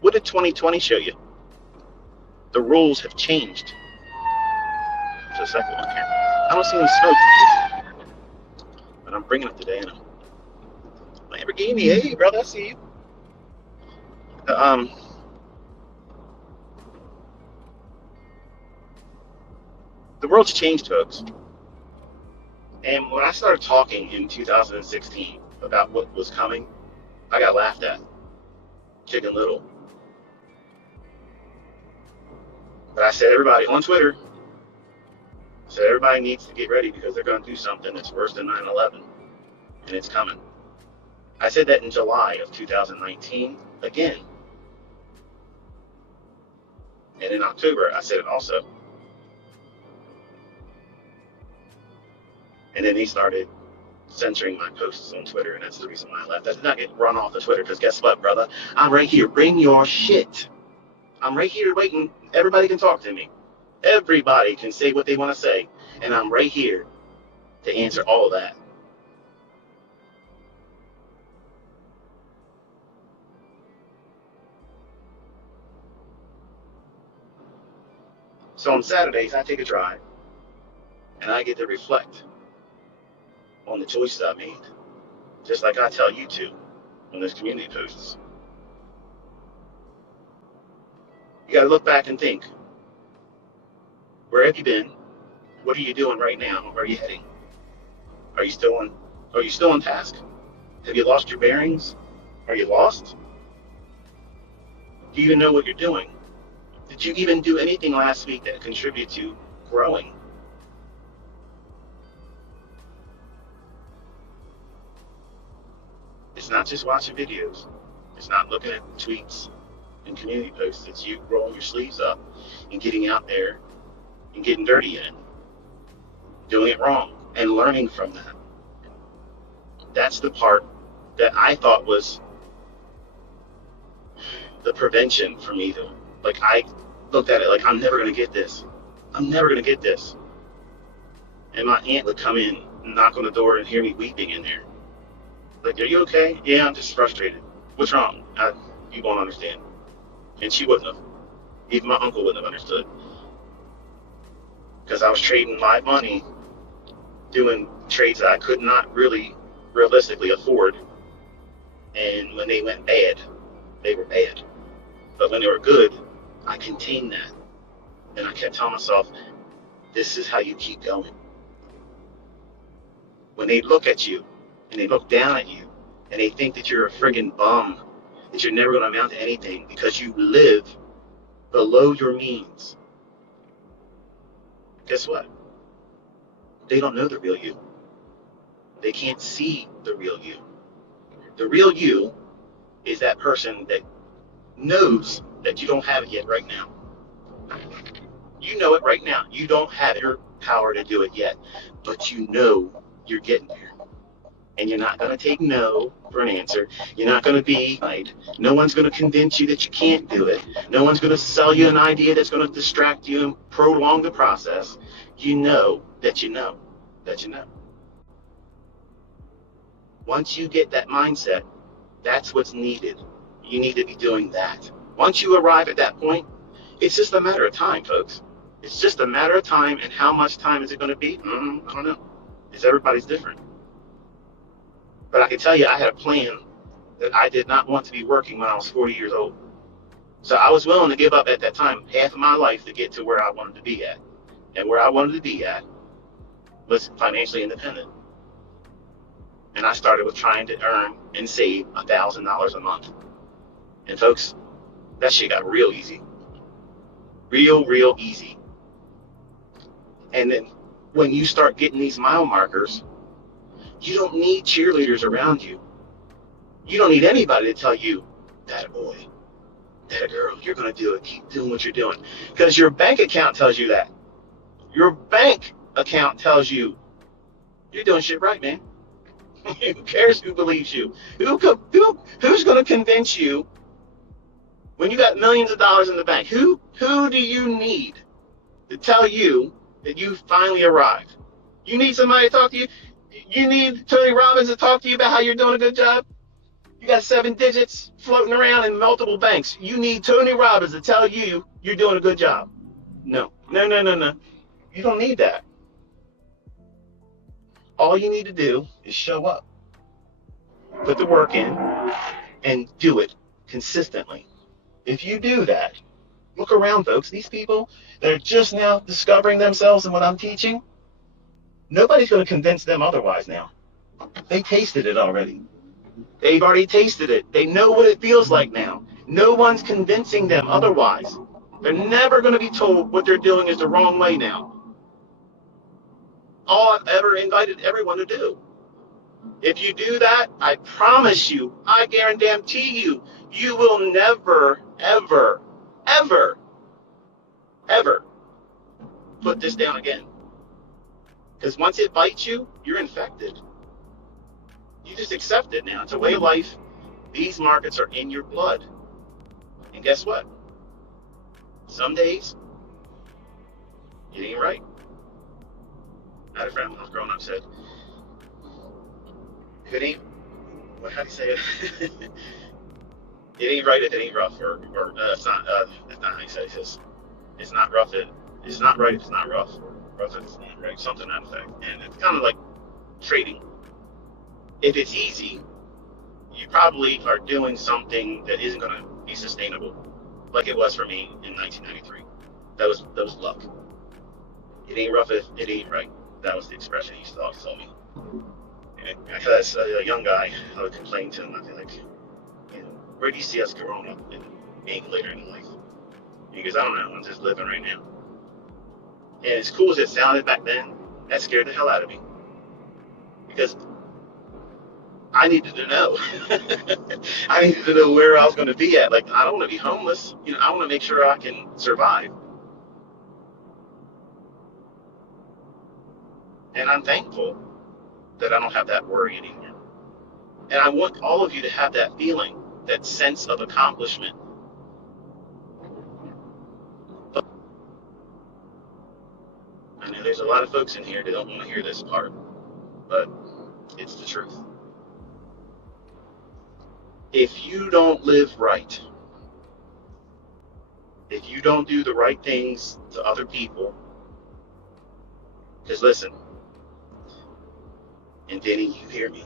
What did 2020 show you? The rules have changed. There's a second one here. I don't see any smoke, but I'm bringing it today. And Lamborghini, hey brother, I see you. The world's changed, folks. And when I started talking in 2016 about what was coming, I got laughed at. Chicken Little. But I said, everybody on Twitter, said everybody needs to get ready because they're going to do something that's worse than 9/11, and it's coming. I said that in July of 2019 again. And in October, I said it also. And then he started censoring my posts on Twitter, and that's the reason why I left. I did not get run off of Twitter, because guess what, brother? I'm right here. Bring your shit. I'm right here waiting. Everybody can talk to me. Everybody can say what they want to say, and I'm right here to answer all of that. So on Saturdays, I take a drive, and I get to reflect on the choices I made, just like I tell you to on those community posts. You got to look back and think, where have you been? What are you doing right now? Where are you heading? Are you still on task? Have you lost your bearings? Are you lost? Do you even know what you're doing? Did you even do anything last week that contributed to growing? It's not just watching videos. It's not looking at tweets and community posts. It's you rolling your sleeves up and getting out there and getting dirty in it, doing it wrong, and learning from that. That's the part that I thought was the prevention for me, though. Like, I looked at it like, I'm never going to get this. I'm never going to get this. And my aunt would come in and knock on the door and hear me weeping in there. Like, are you okay? Yeah, I'm just frustrated. What's wrong? You won't understand. And she wouldn't have. Even my uncle wouldn't have understood. Because I was trading my money, doing trades that I could not really realistically afford. And when they went bad, they were bad. But when they were good, I contained that. And I kept telling myself, this is how you keep going. When they look at you, and they look down at you, and they think that you're a friggin' bum, that you're never going to amount to anything because you live below your means, guess what? They don't know the real you. They can't see the real you. The real you is that person that knows that you don't have it yet right now. You know it right now. You don't have your power to do it yet, but you know you're getting there. And you're not going to take no for an answer. You're not going to be right. No one's going to convince you that you can't do it. No one's going to sell you an idea that's going to distract you and prolong the process. You know that you know that you know. Once you get that mindset, that's what's needed. You need to be doing that. Once you arrive at that point, it's just a matter of time, folks. It's just a matter of time, and how much time is it going to be? I don't know. Because everybody's different. But I can tell you, I had a plan that I did not want to be working when I was 40 years old. So I was willing to give up at that time half of my life to get to where I wanted to be at. And where I wanted to be at was financially independent. And I started with trying to earn and save $1,000 a month. And folks, that shit got real easy. Real easy. And then when you start getting these mile markers, you don't need cheerleaders around you. You don't need anybody to tell you, that boy, that girl, you're going to do it. Keep doing what you're doing. Because your bank account tells you that. Your bank account tells you, you're doing shit right, man. Who cares who believes you? Who's going to convince you when you got millions of dollars in the bank? Who do you need to tell you that you finally arrived? You need somebody to talk to you? You need Tony Robbins to talk to you about how you're doing a good job? You got 7 digits floating around in multiple banks. You need Tony Robbins to tell you you're doing a good job. No. You don't need that. All you need to do is show up. Put the work in and do it consistently. If you do that, look around, folks. These people that are just now discovering themselves in what I'm teaching, nobody's going to convince them otherwise now. They tasted it already. They've already tasted it. They know what it feels like now. No one's convincing them otherwise. They're never going to be told what they're doing is the wrong way now. All I've ever invited everyone to do. If you do that, I promise you, I guarantee you, you will never, ever put this down again. Because once it bites you, you're infected. You just accept it now. It's a way of life. These markets are in your blood. And guess what? Some days, it ain't right. I had a friend when I was growing up said, if it ain't, how do you say it? It ain't right if it ain't rough, or that's not how you say it. It's not rough, it's not right if it's not rough, or rough if it's not right, something to that effect. And it's kind of like trading. If it's easy, you probably are doing something that isn't going to be sustainable, like it was for me in 1993. That was luck. It ain't rough if it ain't right. That was the expression he used to always tell me. And as a young guy, I would complain to him. I'd be like, where do you see us growing up and being later in life? He goes, I don't know. I'm just living right now. And as cool as it sounded back then, that scared the hell out of me, because I needed to know. I needed to know where I was going to be at. Like, I don't want to be homeless. I want to make sure I can survive. And I'm thankful that I don't have that worry anymore. And I want all of you to have that feeling, that sense of accomplishment. But I know there's a lot of folks in here that don't want to hear this part, but it's the truth. If you don't live right, if you don't do the right things to other people, because listen, and Denny, you hear me,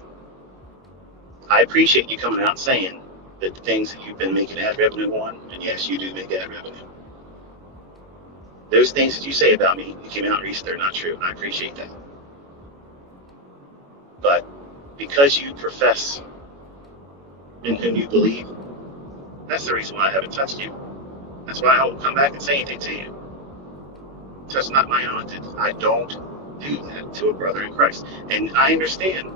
I appreciate you coming out and saying that the things that you've been making ad revenue on, and yes, you do make ad revenue, those things that you say about me, you came out and researched, they're not true, and I appreciate that. But because you profess in whom you believe, that's the reason why I haven't touched you. That's why I won't come back and say anything to you. Touch not my anointed. I don't do that to a brother in Christ. And I understand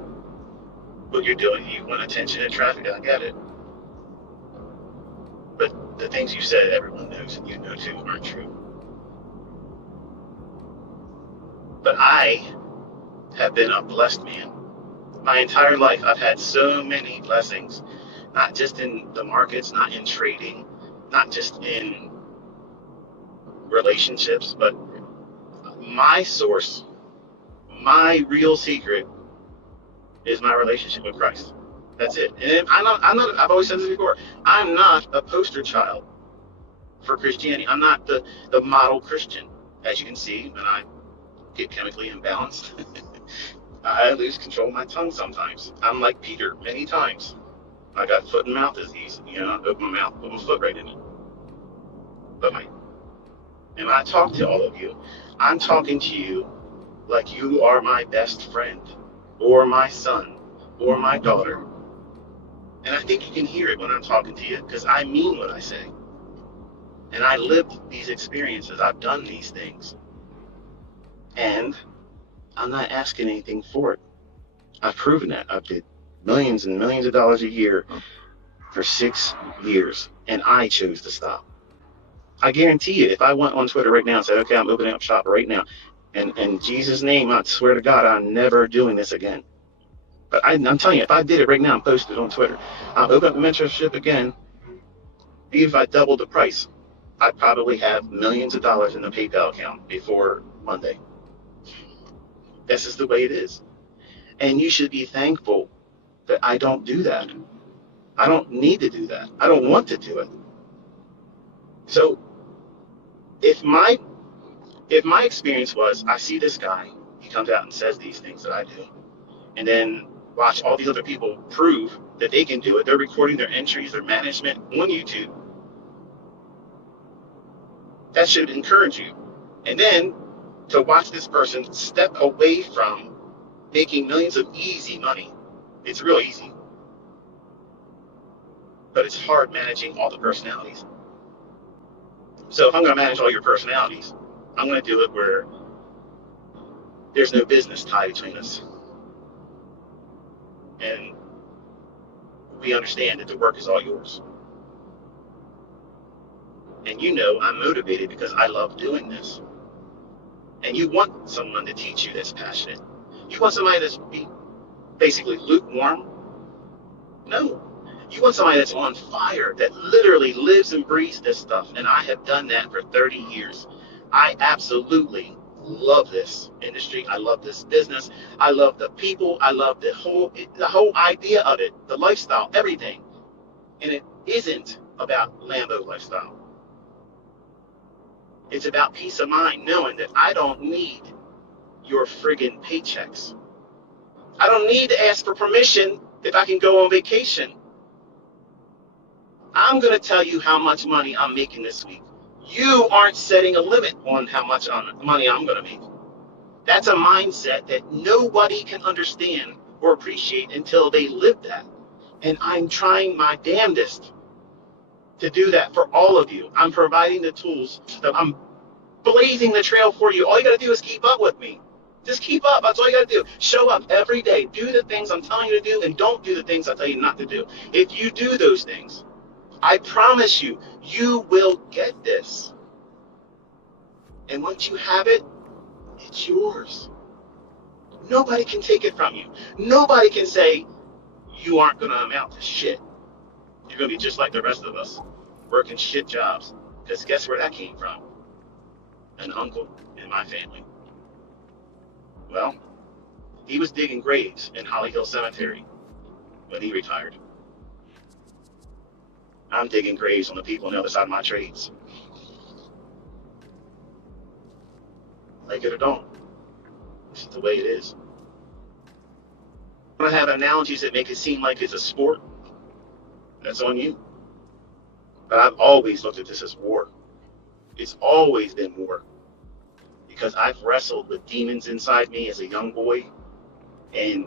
what you're doing. You want attention and traffic, I get it. But the things you said, everyone knows, and you know too, aren't true. But I have been a blessed man. My entire life, I've had so many blessings, not just in the markets, not in trading, not just in relationships, but my source, my real secret is my relationship with Christ. That's it. And I've always said this before, I'm not a poster child for Christianity. I'm not the model Christian. As you can see, when I get chemically imbalanced, I lose control of my tongue sometimes. I'm like Peter many times. I got foot and mouth disease. I open my mouth, put my foot right in it. And when I talk to all of you, I'm talking to you like you are my best friend, or my son, or my daughter. And I think you can hear it when I'm talking to you, because I mean what I say. And I lived these experiences. I've done these things. And I'm not asking anything for it. I've proven that. I've did millions and millions of dollars a year for 6 years, and I chose to stop. I guarantee you, if I went on Twitter right now and said, okay, I'm opening up shop right now, and in Jesus' name, I swear to God, I'm never doing this again. But I'm telling you, if I did it right now and posted on Twitter, I'll open up a mentorship again, even if I doubled the price, I'd probably have millions of dollars in the PayPal account before Monday. This is the way it is. And you should be thankful that I don't do that. I don't need to do that. I don't want to do it. So if my experience was, I see this guy, he comes out and says these things that I do, and then watch all these other people prove that they can do it. They're recording their entries, their management on YouTube. That should encourage you. And then to watch this person step away from making millions of easy money. It's real easy. But it's hard managing all the personalities. So if I'm going to manage all your personalities, I'm going to do it where there's no business tie between us. And we understand that the work is all yours. And I'm motivated because I love doing this. And you want someone to teach you that's passionate. You want somebody that's basically lukewarm, No. You want somebody that's on fire, that literally lives and breathes this stuff. And I have done that for 30 years. I absolutely love this industry. I love this business. I love the people. I love the whole idea of it, the lifestyle, everything. And it isn't about Lambo lifestyle. It's about peace of mind, knowing that I don't need your friggin' paychecks. I don't need to ask for permission if I can go on vacation. I'm going to tell you how much money I'm making this week. You aren't setting a limit on how much money I'm going to make. That's a mindset that nobody can understand or appreciate until they live that. And I'm trying my damnedest to do that for all of you. I'm providing the tools. I'm blazing the trail for you. All you got to do is keep up with me. Just keep up. That's all you got to do. Show up every day. Do the things I'm telling you to do, and don't do the things I tell you not to do. If you do those things, I promise you, you will get this. And once you have it, it's yours. Nobody can take it from you. Nobody can say you aren't going to amount to shit. You're going to be just like the rest of us, working shit jobs. Because guess where that came from? An uncle in my family. Well, he was digging graves in Holly Hill Cemetery when he retired. I'm digging graves on the people on the other side of my trades. Like it or don't. This is the way it is. When I have analogies that make it seem like it's a sport, that's on you. But I've always looked at this as war. It's always been war. Because I've wrestled with demons inside me as a young boy, and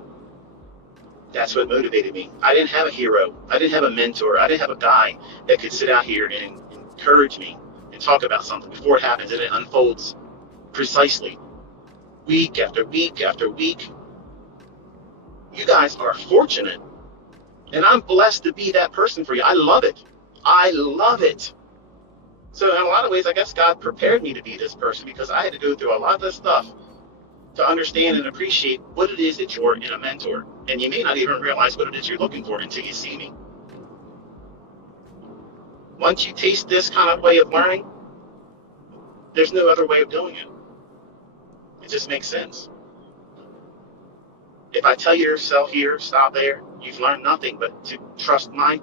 that's what motivated me. I didn't have a hero. I didn't have a mentor. I didn't have a guy that could sit out here and encourage me and talk about something before it happens and it unfolds precisely week after week after week. You guys are fortunate, and I'm blessed to be that person for you. I love it. I love it. So in a lot of ways, I guess God prepared me to be this person because I had to go through a lot of this stuff to understand and appreciate what it is that you're in a mentor. And you may not even realize what it is you're looking for until you see me. Once you taste this kind of way of learning, there's no other way of doing it. It just makes sense. If I tell yourself here, stop there, you've learned nothing but to trust my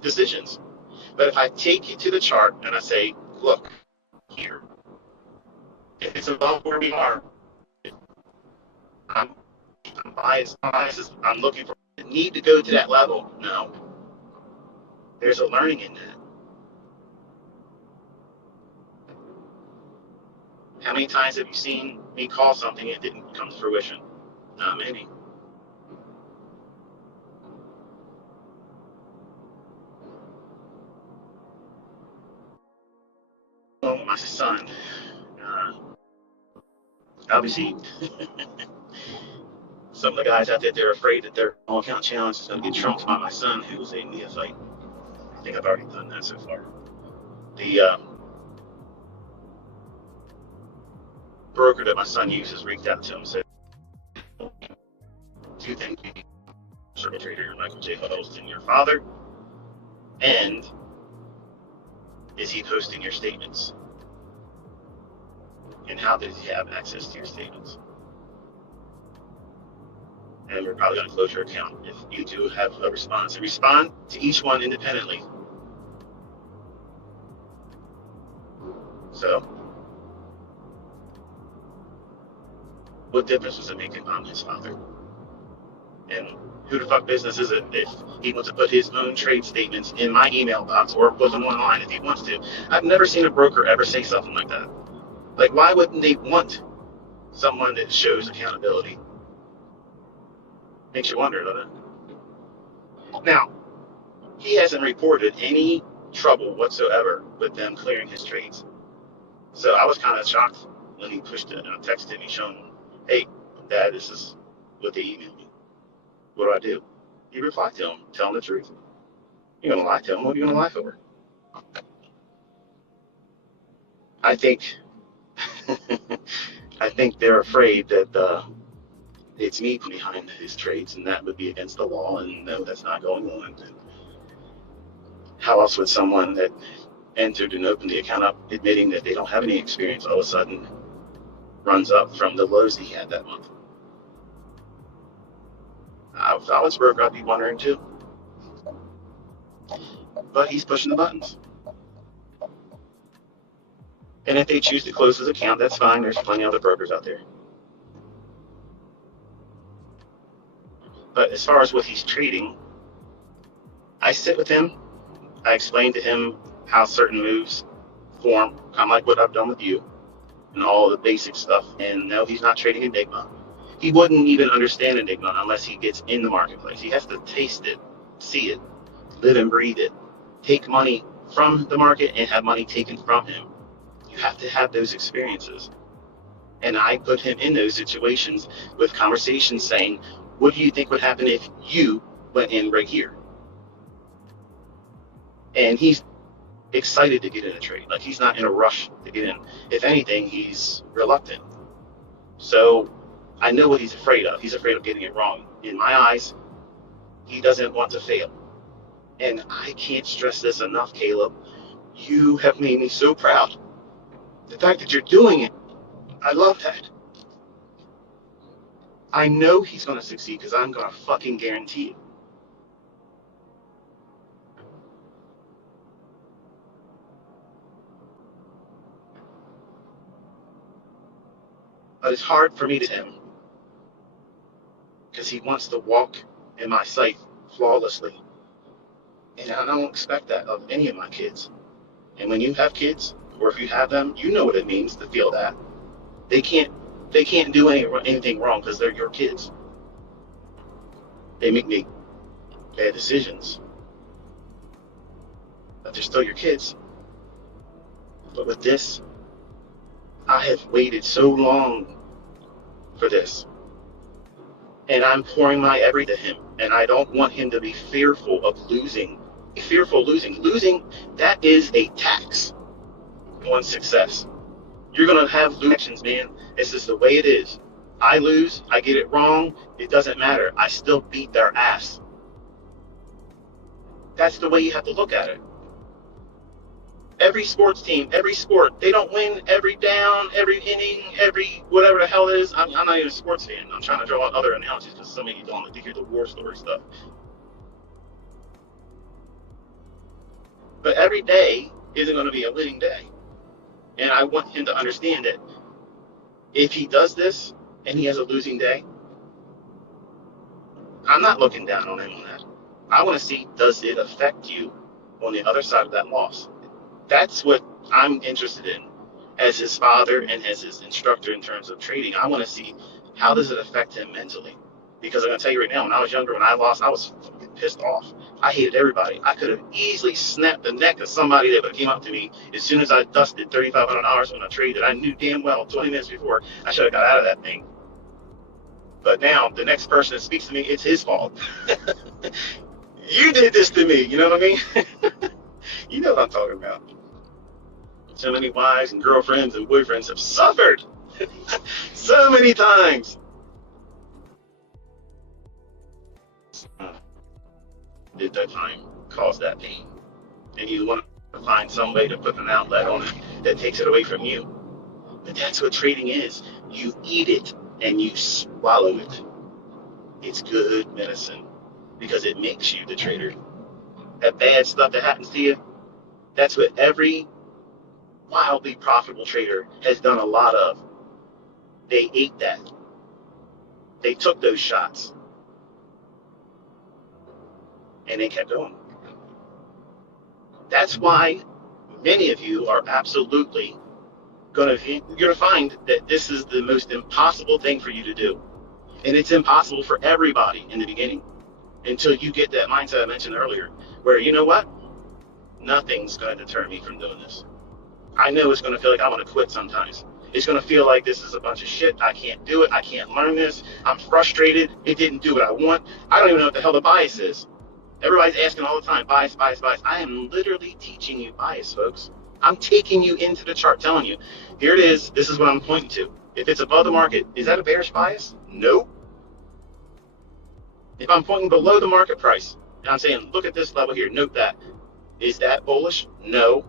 decisions. But if I take you to the chart and I say, look, here, if it's above where we are, I'm biased. I'm looking for the need to go to that level. No, there's a learning in that. How many times have you seen me call something and it didn't come to fruition? Not many. Oh, my son, obviously, some of the guys out there, they're afraid that their all account challenge is going to get trumped by my son, who is a neophyte. I think I've already done that so far. The broker that my son uses reached out to him and said, do you think circle trader Michael J. Huddleston your father? And is he posting your statements? And how does he have access to your statements? And we're probably going to close your account if you do have a response. And respond to each one independently. So, what difference was it making on his father? And who the fuck business is it if he wants to put his own trade statements in my email box or put them online if he wants to? I've never seen a broker ever say something like that. Like, why wouldn't they want someone that shows accountability? Makes you wonder, doesn't it? Now, he hasn't reported any trouble whatsoever with them clearing his trades. So I was kind of shocked when he pushed it and texted me showing him, hey, Dad, this is what they emailed me. What do I do? He replied to him, tell him the truth. You're going to lie to him. What are you going to lie for? I think I think they're afraid that it's me behind his trades, and that would be against the law, and no, that's not going on. And how else would someone that entered and opened the account up admitting that they don't have any experience all of a sudden runs up from the lows he had that month? If I was broke, I'd be wondering too. But he's pushing the buttons. And if they choose to close his account, that's fine. There's plenty of other brokers out there. But as far as what he's trading, I sit with him. I explain to him how certain moves form, kind of like what I've done with you, and all the basic stuff. And no, he's not trading Enigma. He wouldn't even understand Enigma unless he gets in the marketplace. He has to taste it, see it, live and breathe it, take money from the market and have money taken from him. You have to have those experiences. And I put him in those situations with conversations saying, what do you think would happen if you went in right here? And he's excited to get in a trade. Like, he's not in a rush to get in. If anything, he's reluctant. So I know what he's afraid of. He's afraid of getting it wrong. In my eyes, he doesn't want to fail. And I can't stress this enough, Caleb. You have made me so proud. The fact that you're doing it, I love that. I know he's going to succeed because I'm going to fucking guarantee it. But it's hard for me to him because he wants to walk in my sight flawlessly. And I don't expect that of any of my kids. And when you have kids, or if you have them, you know what it means to feel that. They can't do anything wrong because they're your kids. They make bad decisions, but they're still your kids. But with this, I have waited so long for this. And I'm pouring my everything to him. And I don't want him to be fearful of losing. Losing, that is a tax on success. You're going to have losing, man. It's just the way it is. I lose, I get it wrong, it doesn't matter. I still beat their ass. That's the way you have to look at it. Every sports team, every sport, they don't win every down, every inning, every whatever the hell it is. I'm not even a sports fan. I'm trying to draw out other analogies because some of you don't like to hear the war story stuff. But every day isn't going to be a winning day. And I want him to understand that if he does this and he has a losing day, I'm not looking down on him on that. I want to see, does it affect you on the other side of that loss? That's what I'm interested in as his father and as his instructor in terms of trading. I want to see, how does it affect him mentally? Because I'm going to tell you right now, when I was younger, when I lost, I was pissed off. I hated everybody. I could have easily snapped the neck of somebody that would have came up to me as soon as I dusted $3,500 on a trade that I knew damn well 20 minutes before I should have got out of that thing. But now, the next person that speaks to me, it's his fault. You did this to me, you know what I mean? You know what I'm talking about. So many wives and girlfriends and boyfriends have suffered so many times. Did that time cause that pain? And you want to find some way to put an outlet on it that takes it away from you. But that's what trading is. You eat it and you swallow it. It's good medicine because it makes you the trader. That bad stuff that happens to you, that's what every wildly profitable trader has done a lot of. They ate that. They took those shots. And they kept going. That's why many of you are absolutely you're gonna find that this is the most impossible thing for you to do. And it's impossible for everybody in the beginning until you get that mindset I mentioned earlier, where, you know what? Nothing's gonna deter me from doing this. I know it's gonna feel like I want to quit sometimes. It's gonna feel like this is a bunch of shit. I can't do it. I can't learn this. I'm frustrated. It didn't do what I want. I don't even know what the hell the bias is. Everybody's asking all the time, bias, bias, bias. I am literally teaching you bias, folks. I'm taking you into the chart, telling you, here it is. This is what I'm pointing to. If it's above the market, is that a bearish bias? No. If I'm pointing below the market price, and I'm saying, look at this level here, note that. Is that bullish? No.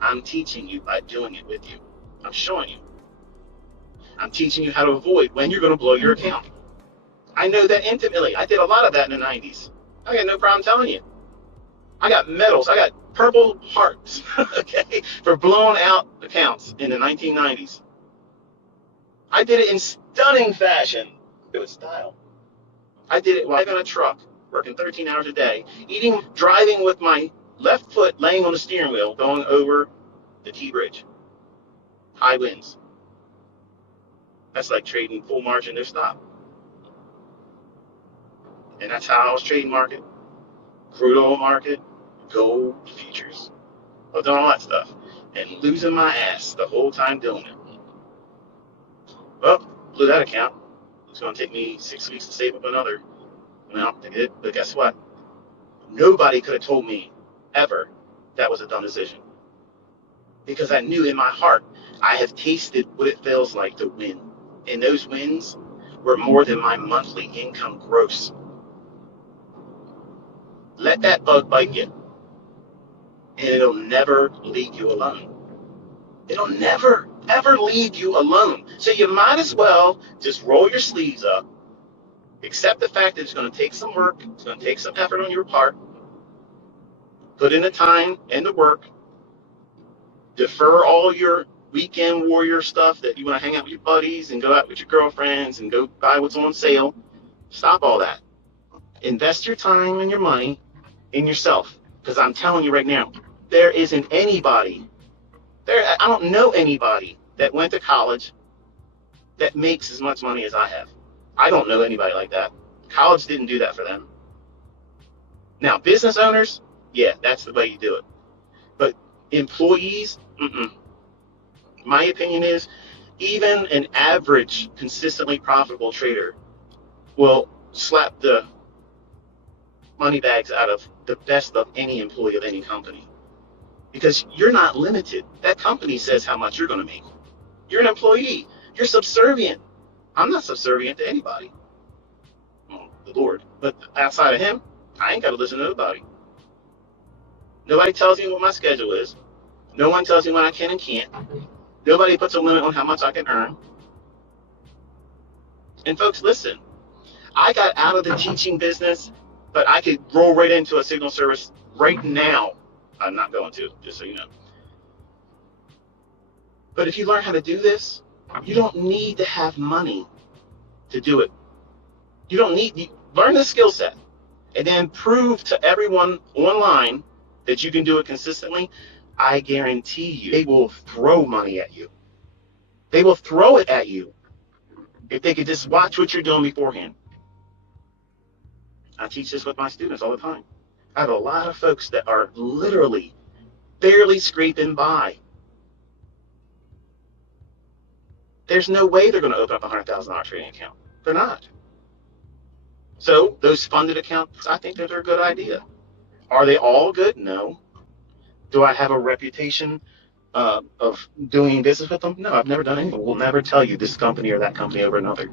I'm teaching you by doing it with you. I'm showing you. I'm teaching you how to avoid when you're going to blow your account. I know that intimately. I did a lot of that in the 90s. I got no problem telling you. I got medals. I got Purple Hearts, okay, for blowing out accounts in the 1990s. I did it in stunning fashion. It was style. I did it while in a truck, working 13 hours a day, driving with my left foot laying on the steering wheel, going over the T-bridge. High winds. That's like trading full margin, no stop. And that's how I was trading market, crude oil market, gold futures. I was doing all that stuff and losing my ass the whole time doing it. Well, blew that account. It's going to take me 6 weeks to save up another. Well, but guess what? Nobody could have told me ever that was a dumb decision. Because I knew in my heart, I have tasted what it feels like to win. And those wins were more than my monthly income gross. Let that bug bite you. And it'll never leave you alone. It'll never, ever leave you alone. So you might as well just roll your sleeves up, accept the fact that it's going to take some work, it's going to take some effort on your part, put in the time and the work, defer all your weekend warrior stuff that you want to hang out with your buddies and go out with your girlfriends and go buy what's on sale. Stop all that. Invest your time and your money in yourself. Because I'm telling you right now, there isn't anybody, I don't know anybody that went to college that makes as much money as I have. I don't know anybody like that. College didn't do that for them. Now, business owners, yeah, that's the way you do it. But employees, my opinion is even an average, consistently profitable trader will slap the money bags out of the best of any employee of any company. Because you're not limited. That company says how much you're going to make. You're an employee. You're subservient. I'm not subservient to anybody. Well, the Lord. But outside of him, I ain't got to listen to nobody. Nobody tells me what my schedule is. No one tells me what I can and can't. Nobody puts a limit on how much I can earn. And folks, listen, I got out of the teaching business, but I could roll right into a signal service right now. I'm not going to, just so you know. But if you learn how to do this, you don't need to have money to do it. Learn the skill set and then prove to everyone online that you can do it consistently. I guarantee you, they will throw money at you. They will throw it at you if they could just watch what you're doing beforehand. I teach this with my students all the time. I have a lot of folks that are literally barely scraping by. There's no way they're going to open up a $100,000 trading account. They're not. So those funded accounts, I think that they're a good idea. Are they all good? No. Do I have a reputation of doing business with them? No, I've never done anything. We'll never tell you this company or that company over another.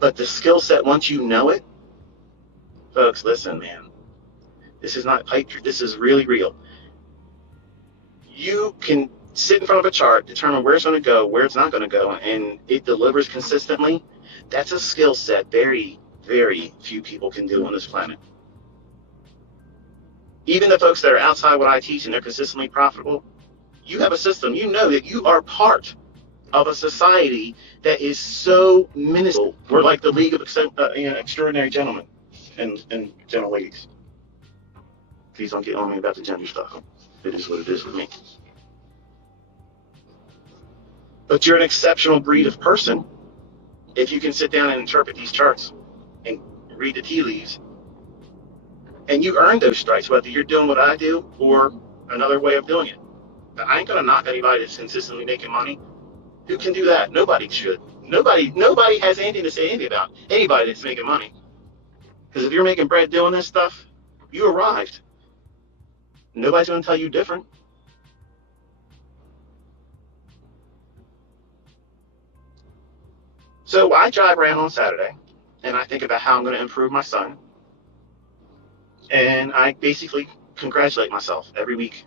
But the skill set, once you know it, folks, listen, man. This is not pipe. This is really real. You can sit in front of a chart, determine where it's going to go, where it's not going to go, and it delivers consistently. That's a skill set very, very few people can do on this planet. Even the folks that are outside what I teach and they're consistently profitable, you have a system. You know that you are part of a society that is so minuscule. We're like the League of Extraordinary Gentlemen and gentle ladies. Please don't get on me about the gender stuff. It is what it is with me. But you're an exceptional breed of person if you can sit down and interpret these charts and read the tea leaves. And you earn those stripes, whether you're doing what I do or another way of doing it. But I ain't going to knock anybody that's consistently making money. Who can do that? Nobody should. Nobody has anything to say anything about anybody that's making money. Because if you're making bread doing this stuff, you arrived. Nobody's going to tell you different. So I drive around on Saturday and I think about how I'm going to improve my son. And I basically congratulate myself every week.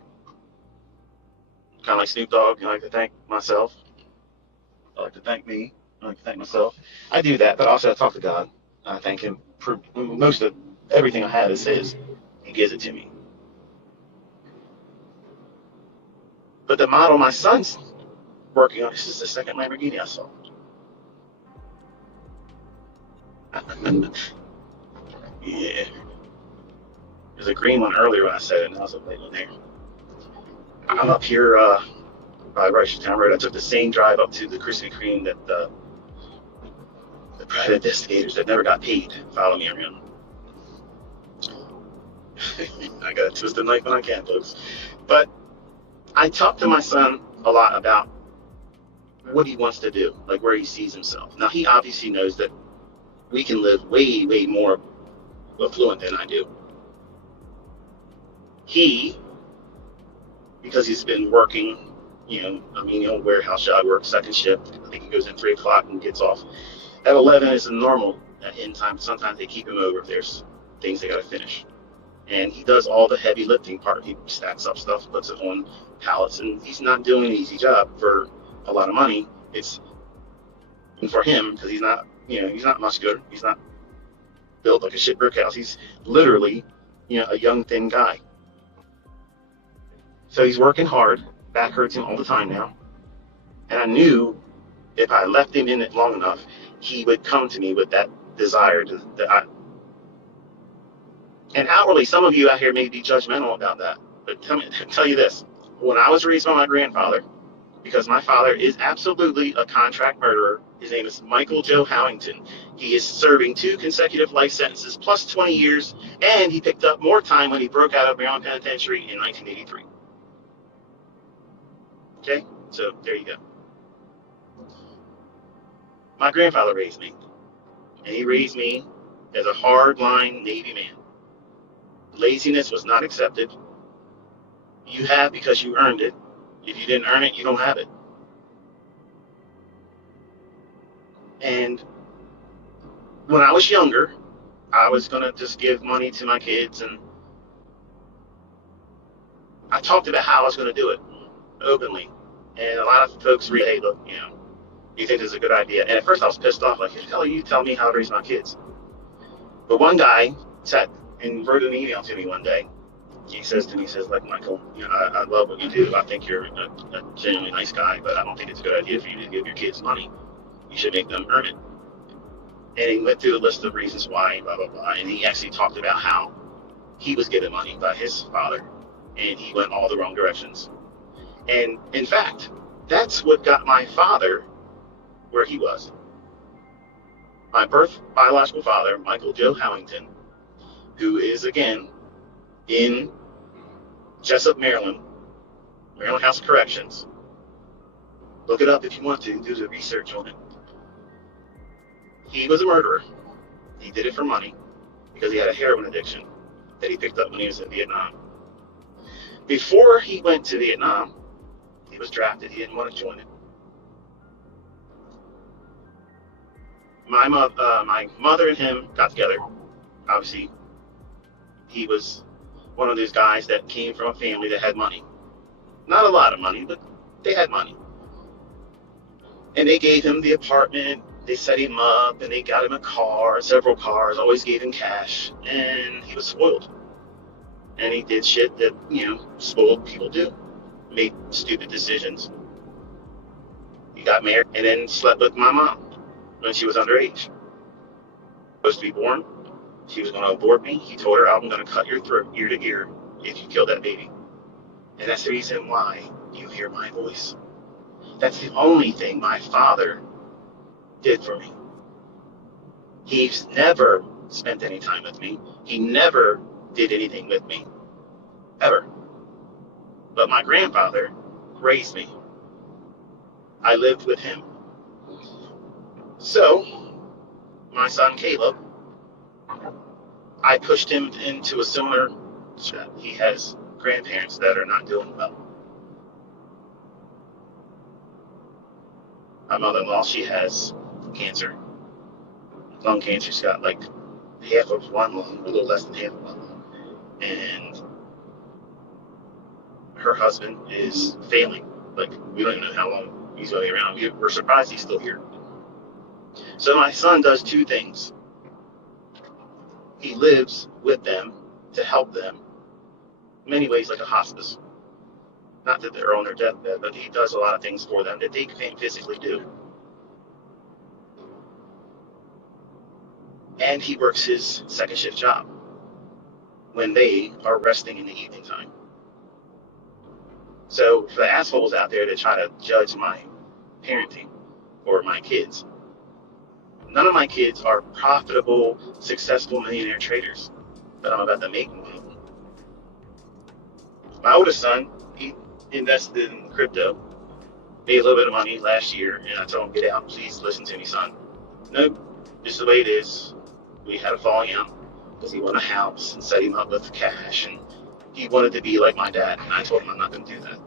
Kind of like Snoop Dogg. I like to thank myself. I like to thank me. I like to thank myself. I do that, but also I talk to God. I thank Him for most of everything I have is His. He gives it to me. But the model my son's working on, this is the second Lamborghini I saw. Yeah. There's a green one earlier when I said it, and I was a late one there. I'm up here by Town Road. I took the same drive up to the Krispy Kreme that the private investigators that never got paid follow me around. I got to twist the knife when I can, folks. But I talk to my son a lot about what he wants to do, like where he sees himself. Now, he obviously knows that we can live way, way more affluent than I do. He, because he's been working, a menial warehouse job, works second shift. I think he goes in 3 o'clock and gets off at 11 is the normal end time. Sometimes they keep him over if there's things they got to finish. And he does all the heavy lifting part. He stacks up stuff, puts it on pallets, and he's not doing an easy job for a lot of money. It's for him because he's not muscular. He's not built like a shit brick house. He's literally, a young thin guy. So he's working hard. Back hurts him all the time now. And I knew if I left him in it long enough, he would come to me with that desire and outwardly, some of you out here may be judgmental about that. But tell you this: when I was raised by my grandfather, because my father is absolutely a contract murderer. His name is Michael Joe Howington. He is serving 2 consecutive life sentences plus 20 years, and he picked up more time when he broke out of Maryland Penitentiary in 1983. Okay, so there you go. My grandfather raised me, and he raised me as a hard-line Navy man. Laziness was not accepted. You have because you earned it. If you didn't earn it, you don't have it. And when I was younger, I was going to just give money to my kids, and I talked about how I was going to do it openly. And a lot of folks really, hey, look, you think this is a good idea? And at first I was pissed off, like, hell, you tell me how to raise my kids. But one guy sat and wrote an email to me one day. He says to me, look, Michael, I love what you do. I think you're a genuinely nice guy, but I don't think it's a good idea for you to give your kids money. You should make them earn it. And he went through the list of reasons why, blah, blah, blah. And he actually talked about how he was given money by his father, and he went all the wrong directions. And in fact, that's what got my father where he was. My biological father, Michael Joe Howington, who is, again, in Jessup, Maryland House of Corrections. Look it up if you want to. Do the research on it. He was a murderer. He did it for money because he had a heroin addiction that he picked up when he was in Vietnam. Before he went to Vietnam, he was drafted. He didn't want to join it. My mother and him got together. Obviously, he was one of those guys that came from a family that had money. Not a lot of money, but they had money. And they gave him the apartment. They set him up, and they got him a car, several cars, always gave him cash. And he was spoiled. And he did shit that, spoiled people do. Made stupid decisions. He got married and then slept with my mom when she was underage. Supposed to be born. She was going to abort me. He told her, I'm going to cut your throat ear to ear if you kill that baby. And that's the reason why you hear my voice. That's the only thing my father did for me. He's never spent any time with me. He never did anything with me. Ever. But my grandfather raised me. I lived with him. So, my son Caleb, I pushed him into a similar step. He has grandparents that are not doing well. My mother-in-law, she has cancer, lung cancer. She's got like half of one lung, a little less than half of one lung, and her husband is failing. Like, we don't even know how long he's going to be around. We're surprised he's still here. So my son does two things. He lives with them to help them in many ways, like a hospice. Not that they're on their deathbed, but he does a lot of things for them that they can't physically do. And he works his second shift job when they are resting in the evening time. So for the assholes out there that try to judge my parenting or my kids, none of my kids are profitable, successful millionaire traders that I'm about to make one of them. My oldest son, he invested in crypto, made a little bit of money last year, and I told him, get out, please listen to me, son. Nope, this is the way it is. We had a falling out because he wanted a house and set him up with cash, and he wanted to be like my dad, and I told him I'm not going to do that.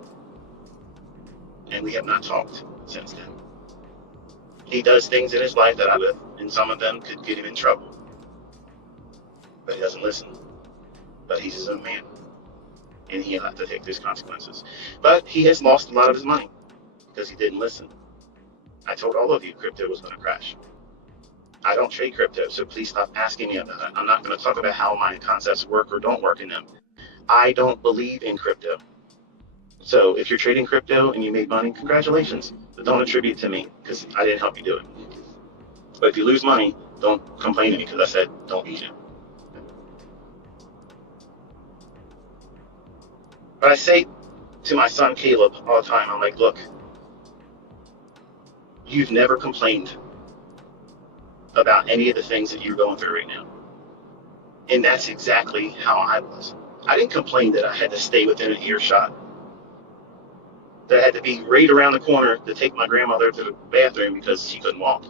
And we have not talked since then. He does things in his life that I live, and some of them could get him in trouble. But he doesn't listen. But he's his own man, and he'll have to take those consequences. But he has lost a lot of his money because he didn't listen. I told all of you crypto was going to crash. I don't trade crypto, so please stop asking me about it. I'm not going to talk about how my concepts work or don't work in them. I don't believe in crypto. So if you're trading crypto and you made money, congratulations. But don't attribute to me because I didn't help you do it. But if you lose money, don't complain to me because I said don't use it. But I say to my son Caleb all the time, I'm like, look, you've never complained about any of the things that you're going through right now. And that's exactly how I was. I didn't complain that I had to stay within an earshot, that I had to be right around the corner to take my grandmother to the bathroom because she couldn't walk.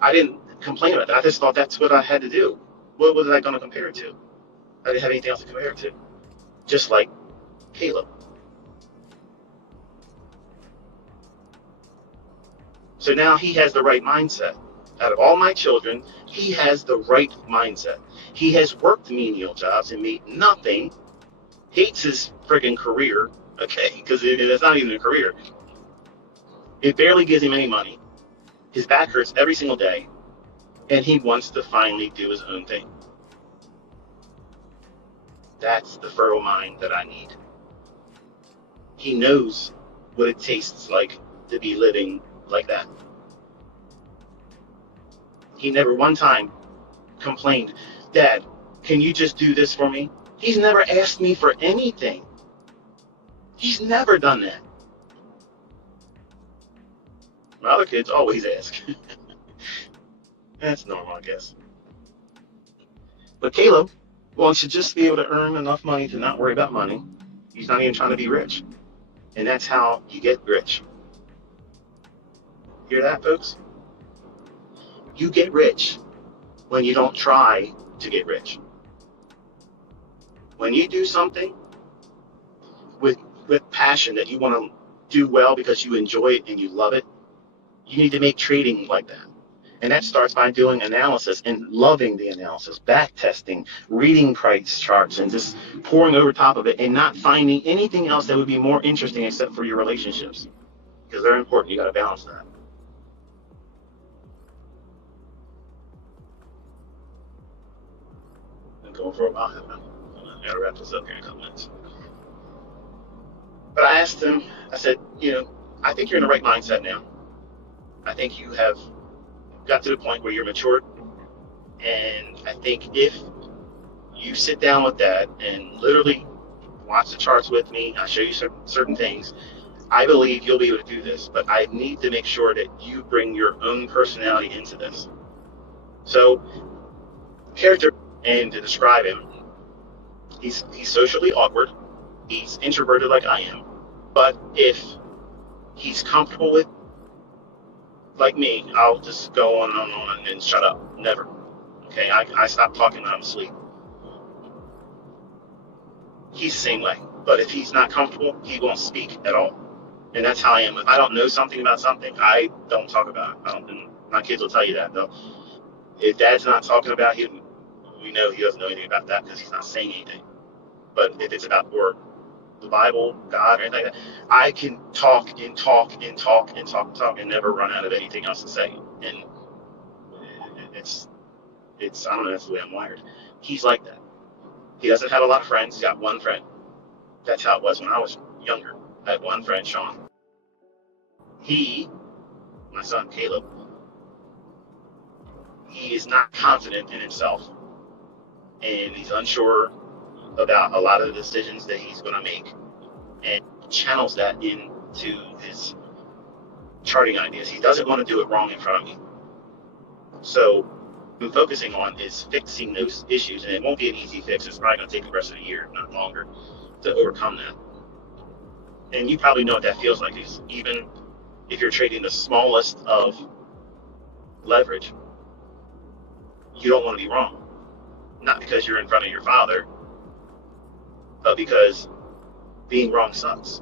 I didn't complain about that. I just thought that's what I had to do. What was I going to compare it to? I didn't have anything else to compare it to. Just like Caleb. So now he has the right mindset. Out of all my children, he has the right mindset. He has worked menial jobs and made nothing, hates his friggin' career, okay, because it's not even a career. It barely gives him any money. His back hurts every single day, and he wants to finally do his own thing. That's the fertile mind that I need. He knows what it tastes like to be living like that. He never one time complained, Dad, can you just do this for me? He's never asked me for anything. He's never done that. My other kids always ask. That's normal, I guess. But Caleb wants to just be able to earn enough money to not worry about money. He's not even trying to be rich. And that's how you get rich. Hear that, folks? You get rich when you don't try to get rich. When you do something with passion that you want to do well because you enjoy it and you love it, you need to make trading like that. And that starts by doing analysis and loving the analysis, back testing, reading price charts, and just pouring over top of it and not finding anything else that would be more interesting except for your relationships. Because they're important. You got to balance that. Going for a while. I'm going to wrap this up here in a couple minutes. But I asked him, I said, I think you're in the right mindset now. I think you have got to the point where you're matured. And I think if you sit down with Dad and literally watch the charts with me, I show you certain things, I believe you'll be able to do this. But I need to make sure that you bring your own personality into this. So, character. And to describe him, he's socially awkward. He's introverted like I am. But if he's comfortable with, like me, I'll just go on and shut up. Never. Okay, I stop talking when I'm asleep. He's the same way. But if he's not comfortable, he won't speak at all. And that's how I am. If I don't know something about something, I don't talk about it. I'm My kids will tell you that though. If dad's not talking about him, we know he doesn't know anything about that because he's not saying anything. But if it's about work, the Bible, God, or anything like that, I can talk and talk and talk and talk and talk and never run out of anything else to say. And it's I don't know, that's the way I'm wired. He's like that. He doesn't have a lot of friends. He's got one friend. That's how it was when I was younger. I had one friend, Sean. He, my son Caleb, he is not confident in himself, and he's unsure about a lot of the decisions that he's going to make, and channels that into his charting ideas. He doesn't want to do it wrong in front of me. So what I'm focusing on is fixing those issues, and it won't be an easy fix. It's probably going to take the rest of the year, if not longer, to overcome that. And you probably know what that feels like. Is even if you're trading the smallest of leverage, you don't want to be wrong. Not because you're in front of your father, but because being wrong sucks.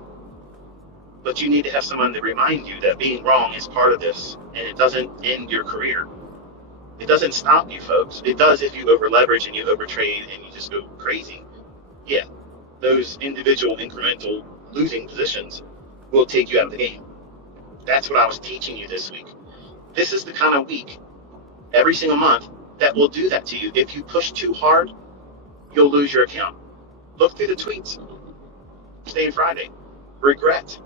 But you need to have someone to remind you that being wrong is part of this, and it doesn't end your career. It doesn't stop you, folks. It does if you over leverage and you over trade and you just go crazy. Yeah, those individual incremental losing positions will take you out of the game. That's what I was teaching you this week. This is the kind of week, every single month, that will do that to you. If you push too hard, you'll lose your account. Look through the tweets. Today and Friday. Regret.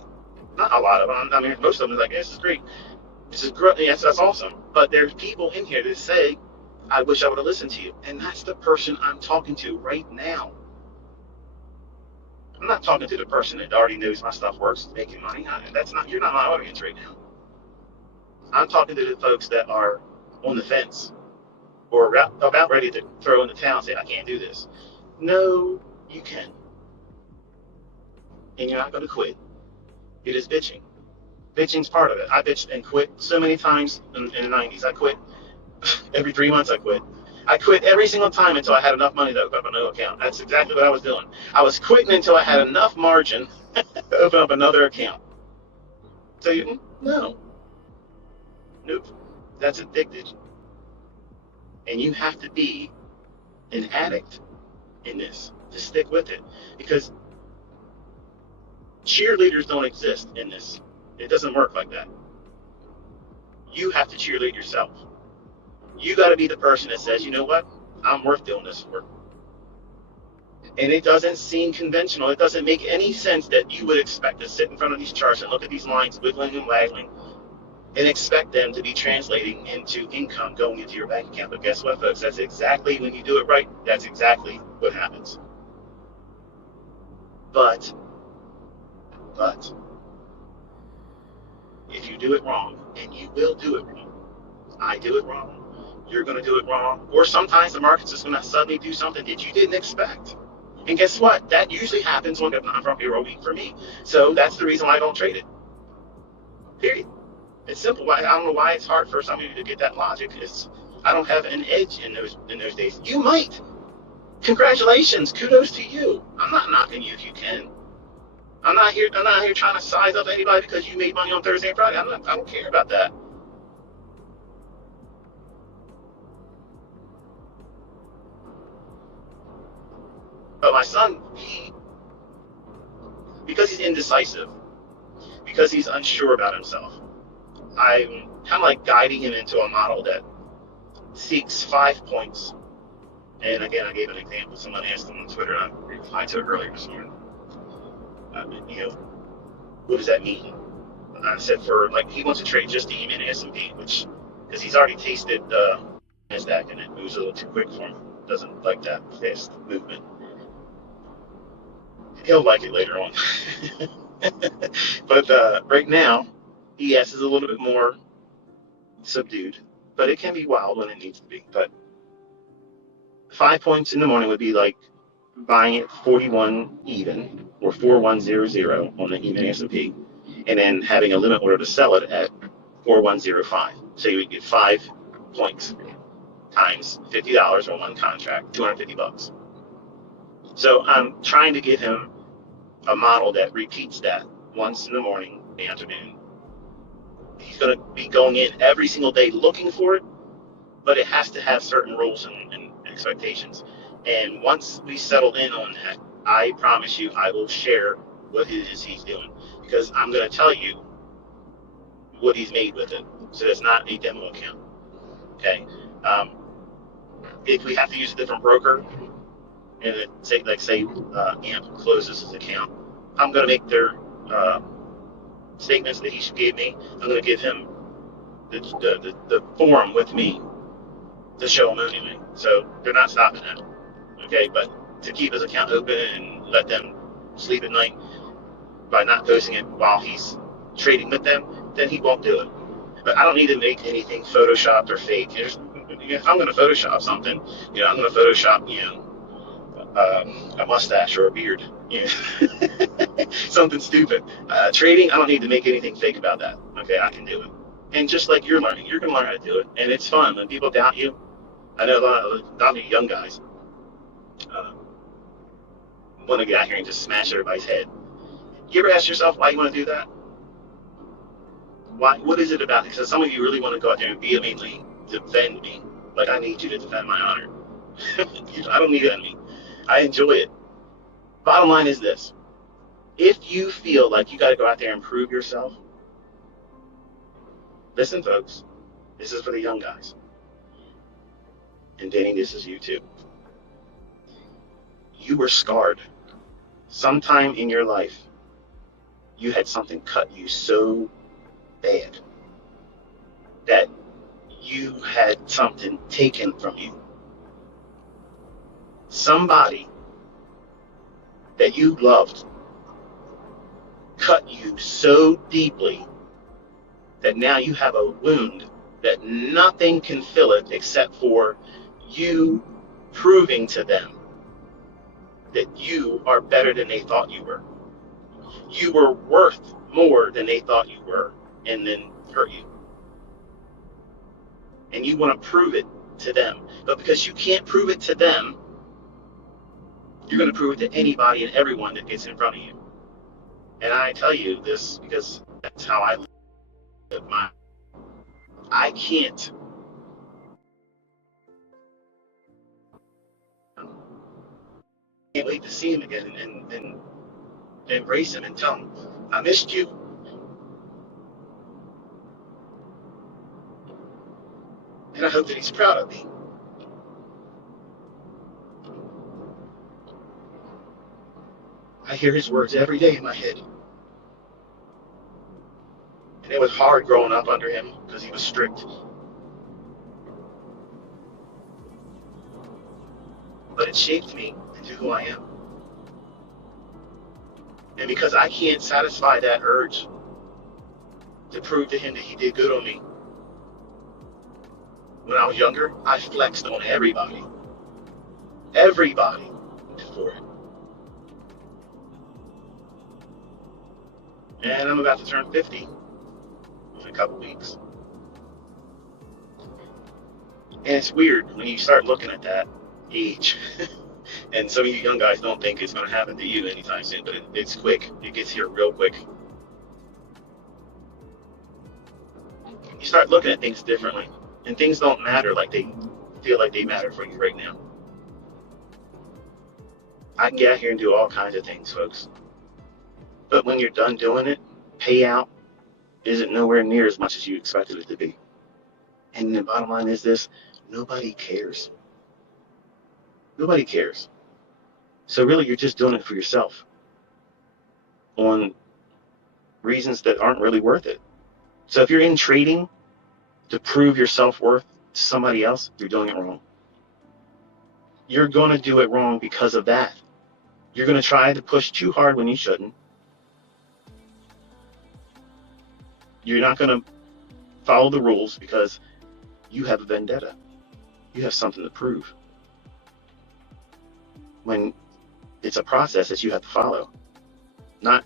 Not a lot of them. I mean, most of them are like, this is great. This is great. Yes, that's awesome. But there's people in here that say, I wish I would have listened to you. And that's the person I'm talking to right now. I'm not talking to the person that already knows my stuff works, making money. You're not my audience right now. I'm talking to the folks that are on the fence or about ready to throw in the towel and say, I can't do this. No, you can. And you're not going to quit. It is bitching. Bitching's part of it. I bitched and quit so many times in the 90s. I quit. Every 3 months I quit. I quit every single time until I had enough money to open up a new account. That's exactly what I was doing. I was quitting until I had enough margin to open up another account. So no. Nope. That's addicted. And you have to be an addict in this to stick with it. Because cheerleaders don't exist in this. It doesn't work like that. You have to cheerlead yourself. You got to be the person that says, you know what? I'm worth doing this for. And it doesn't seem conventional. It doesn't make any sense that you would expect to sit in front of these charts and look at these lines wiggling and waggling and expect them to be translating into income going into your bank account. But guess what, folks? That's exactly, when you do it right, that's exactly what happens. But, if you do it wrong, and you will do it wrong, I do it wrong, you're going to do it wrong, or sometimes the market's just going to suddenly do something that you didn't expect. And guess what? That usually happens on a non-farm payroll week for me. So that's the reason why I don't trade it. Period. It's simple. I don't know why it's hard for some of you to get that logic. I don't have an edge in those days. You might. Congratulations. Kudos to you. I'm not knocking you if you can. I'm not here trying to size up anybody because you made money on Thursday and Friday. I don't care about that. But my son, because he's indecisive, because he's unsure about himself, I'm kind of like guiding him into a model that seeks 5 points. And again, I gave an example. Someone asked him on Twitter, and I replied to it earlier this morning. What does that mean? And I said he wants to trade just the EMA and S&P, because he's already tasted NASDAQ, and it moves a little too quick for him. Doesn't like that fast movement. He'll like it later on. But right now, ES is a little bit more subdued, but it can be wild when it needs to be. But 5 points in the morning would be like buying it 41 even or 4100 on the EMA S&P, and then having a limit order to sell it at 4105. So you would get 5 points times $50 on one contract, $250. So I'm trying to give him a model that repeats that once in the morning, the afternoon. he's going to be going in every single day looking for it, but it has to have certain rules and expectations. And once we settle in on that, I promise you, I will share what it is he's doing, because I'm going to tell you what he's made with it. So it's not a demo account. Okay. If we have to use a different broker, and say AMP closes his account, I'm going to make their statements that he gave me. I'm going to give him the form with me to show him anyway. So they're not stopping that. Okay, but to keep his account open and let them sleep at night by not posting it while he's trading with them, then he won't do it. But I don't need to make anything photoshopped or fake. If I'm going to Photoshop something, I'm going to Photoshop, a mustache or a beard, something stupid. Trading, I don't need to make anything fake about that. Okay, I can do it. And just like you're learning, you're going to learn how to do it. And it's fun. When people doubt you, I know a lot of young guys want to get out here and just smash everybody's head. You ever ask yourself why you want to do that? Why? What is it about? Because some of you really want to go out there and vehemently defend me. Like, I need you to defend my honor. I don't need that in me. I enjoy it. Bottom line is this. If you feel like you got to go out there and prove yourself, listen, folks, this is for the young guys. And Danny, this is you too. You were scarred. Sometime in your life, you had something cut you so bad that you had something taken from you. Somebody that you loved cut you so deeply that now you have a wound that nothing can fill it except for you proving to them that you are better than they thought you were. You were worth more than they thought you were, and then hurt you. And you want to prove it to them. But because you can't prove it to them, you're going to prove it to anybody and everyone that gets in front of you. And I tell you this because that's how I live my. I can't wait to see him again and embrace him and tell him, I missed you. And I hope that he's proud of me. I hear his words every day in my head. And it was hard growing up under him because he was strict. But it shaped me into who I am. And because I can't satisfy that urge to prove to him that he did good on me, when I was younger, I flexed on everybody. Everybody for it. And I'm about to turn 50 in a couple weeks. And it's weird when you start looking at that age. And some of you young guys don't think it's going to happen to you anytime soon, but it's quick. It gets here real quick. You start looking at things differently, and things don't matter like they feel like they matter for you right now. I can get out here and do all kinds of things, folks. But when you're done doing it, payout isn't nowhere near as much as you expected it to be. And the bottom line is this: nobody cares. Nobody cares. So really, you're just doing it for yourself on reasons that aren't really worth it. So if you're in trading to prove your self-worth to somebody else, you're doing it wrong. You're going to do it wrong because of that. You're going to try to push too hard when you shouldn't. You're not going to follow the rules because you have a vendetta. You have something to prove. When it's a process that you have to follow. Not,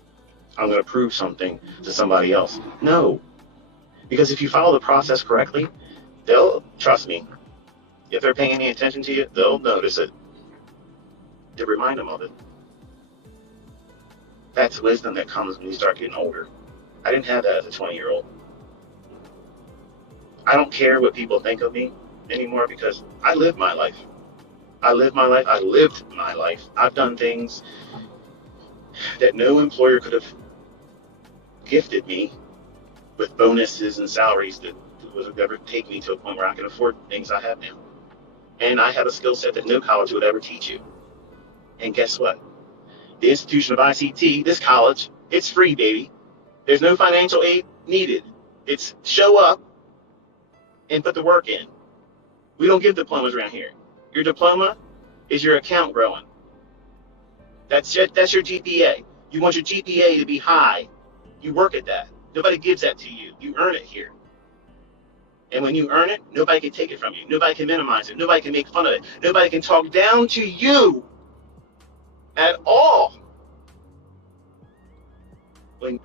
I'm going to prove something to somebody else. No. Because if you follow the process correctly, they'll, trust me, if they're paying any attention to you, they'll notice it. To remind them of it. That's wisdom that comes when you start getting older. I didn't have that as a 20-year-old. I don't care what people think of me anymore because I live my life. I live my life. I lived my life. I've done things that no employer could have gifted me with bonuses and salaries that would ever take me to a point where I can afford things I have now. And I have a skill set that no college would ever teach you. And guess what? The institution of ICT, this college, it's free, baby. There's no financial aid needed. It's show up and put the work in. We don't give diplomas around here. Your diploma is your account growing. That's your GPA. You want your GPA to be high. You work at that. Nobody gives that to you. You earn it here. And when you earn it, nobody can take it from you. Nobody can minimize it. Nobody can make fun of it. Nobody can talk down to you at all. When,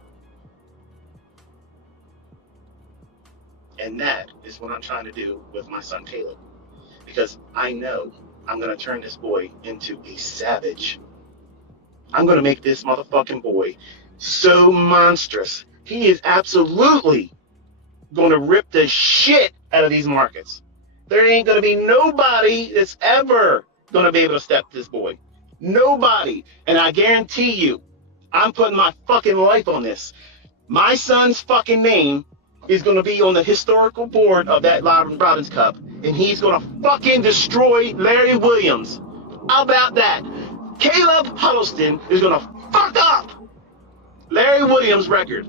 and that is what I'm trying to do with my son Caleb. Because I know I'm going to turn this boy into a savage. I'm going to make this motherfucking boy so monstrous. He is absolutely going to rip the shit out of these markets. There ain't going to be nobody that's ever going to be able to step this boy. Nobody. And I guarantee you, I'm putting my fucking life on this. My son's fucking name is going to be on the historical board of that Robbins Cup, and he's going to fucking destroy Larry Williams. How about that? Caleb Huddleston is going to fuck up Larry Williams' record.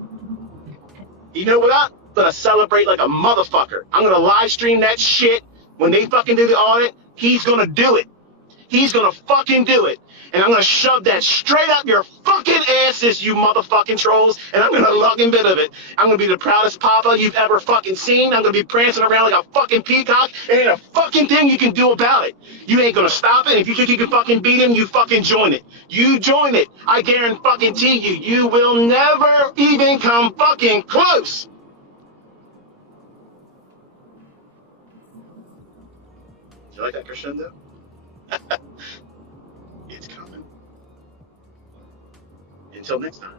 You know what? I'm going to celebrate like a motherfucker. I'm going to live stream that shit. When they fucking do the audit, he's going to do it. He's going to fucking do it. And I'm going to shove that straight up your fucking asses, you motherfucking trolls. And I'm going to lug in bit of it. I'm going to be the proudest papa you've ever fucking seen. I'm going to be prancing around like a fucking peacock. And ain't a fucking thing you can do about it. You ain't going to stop it. If you think you can fucking beat him, you fucking join it. You join it. I guarantee you, you will never even come fucking close. You like that crescendo? It's coming. Until next time.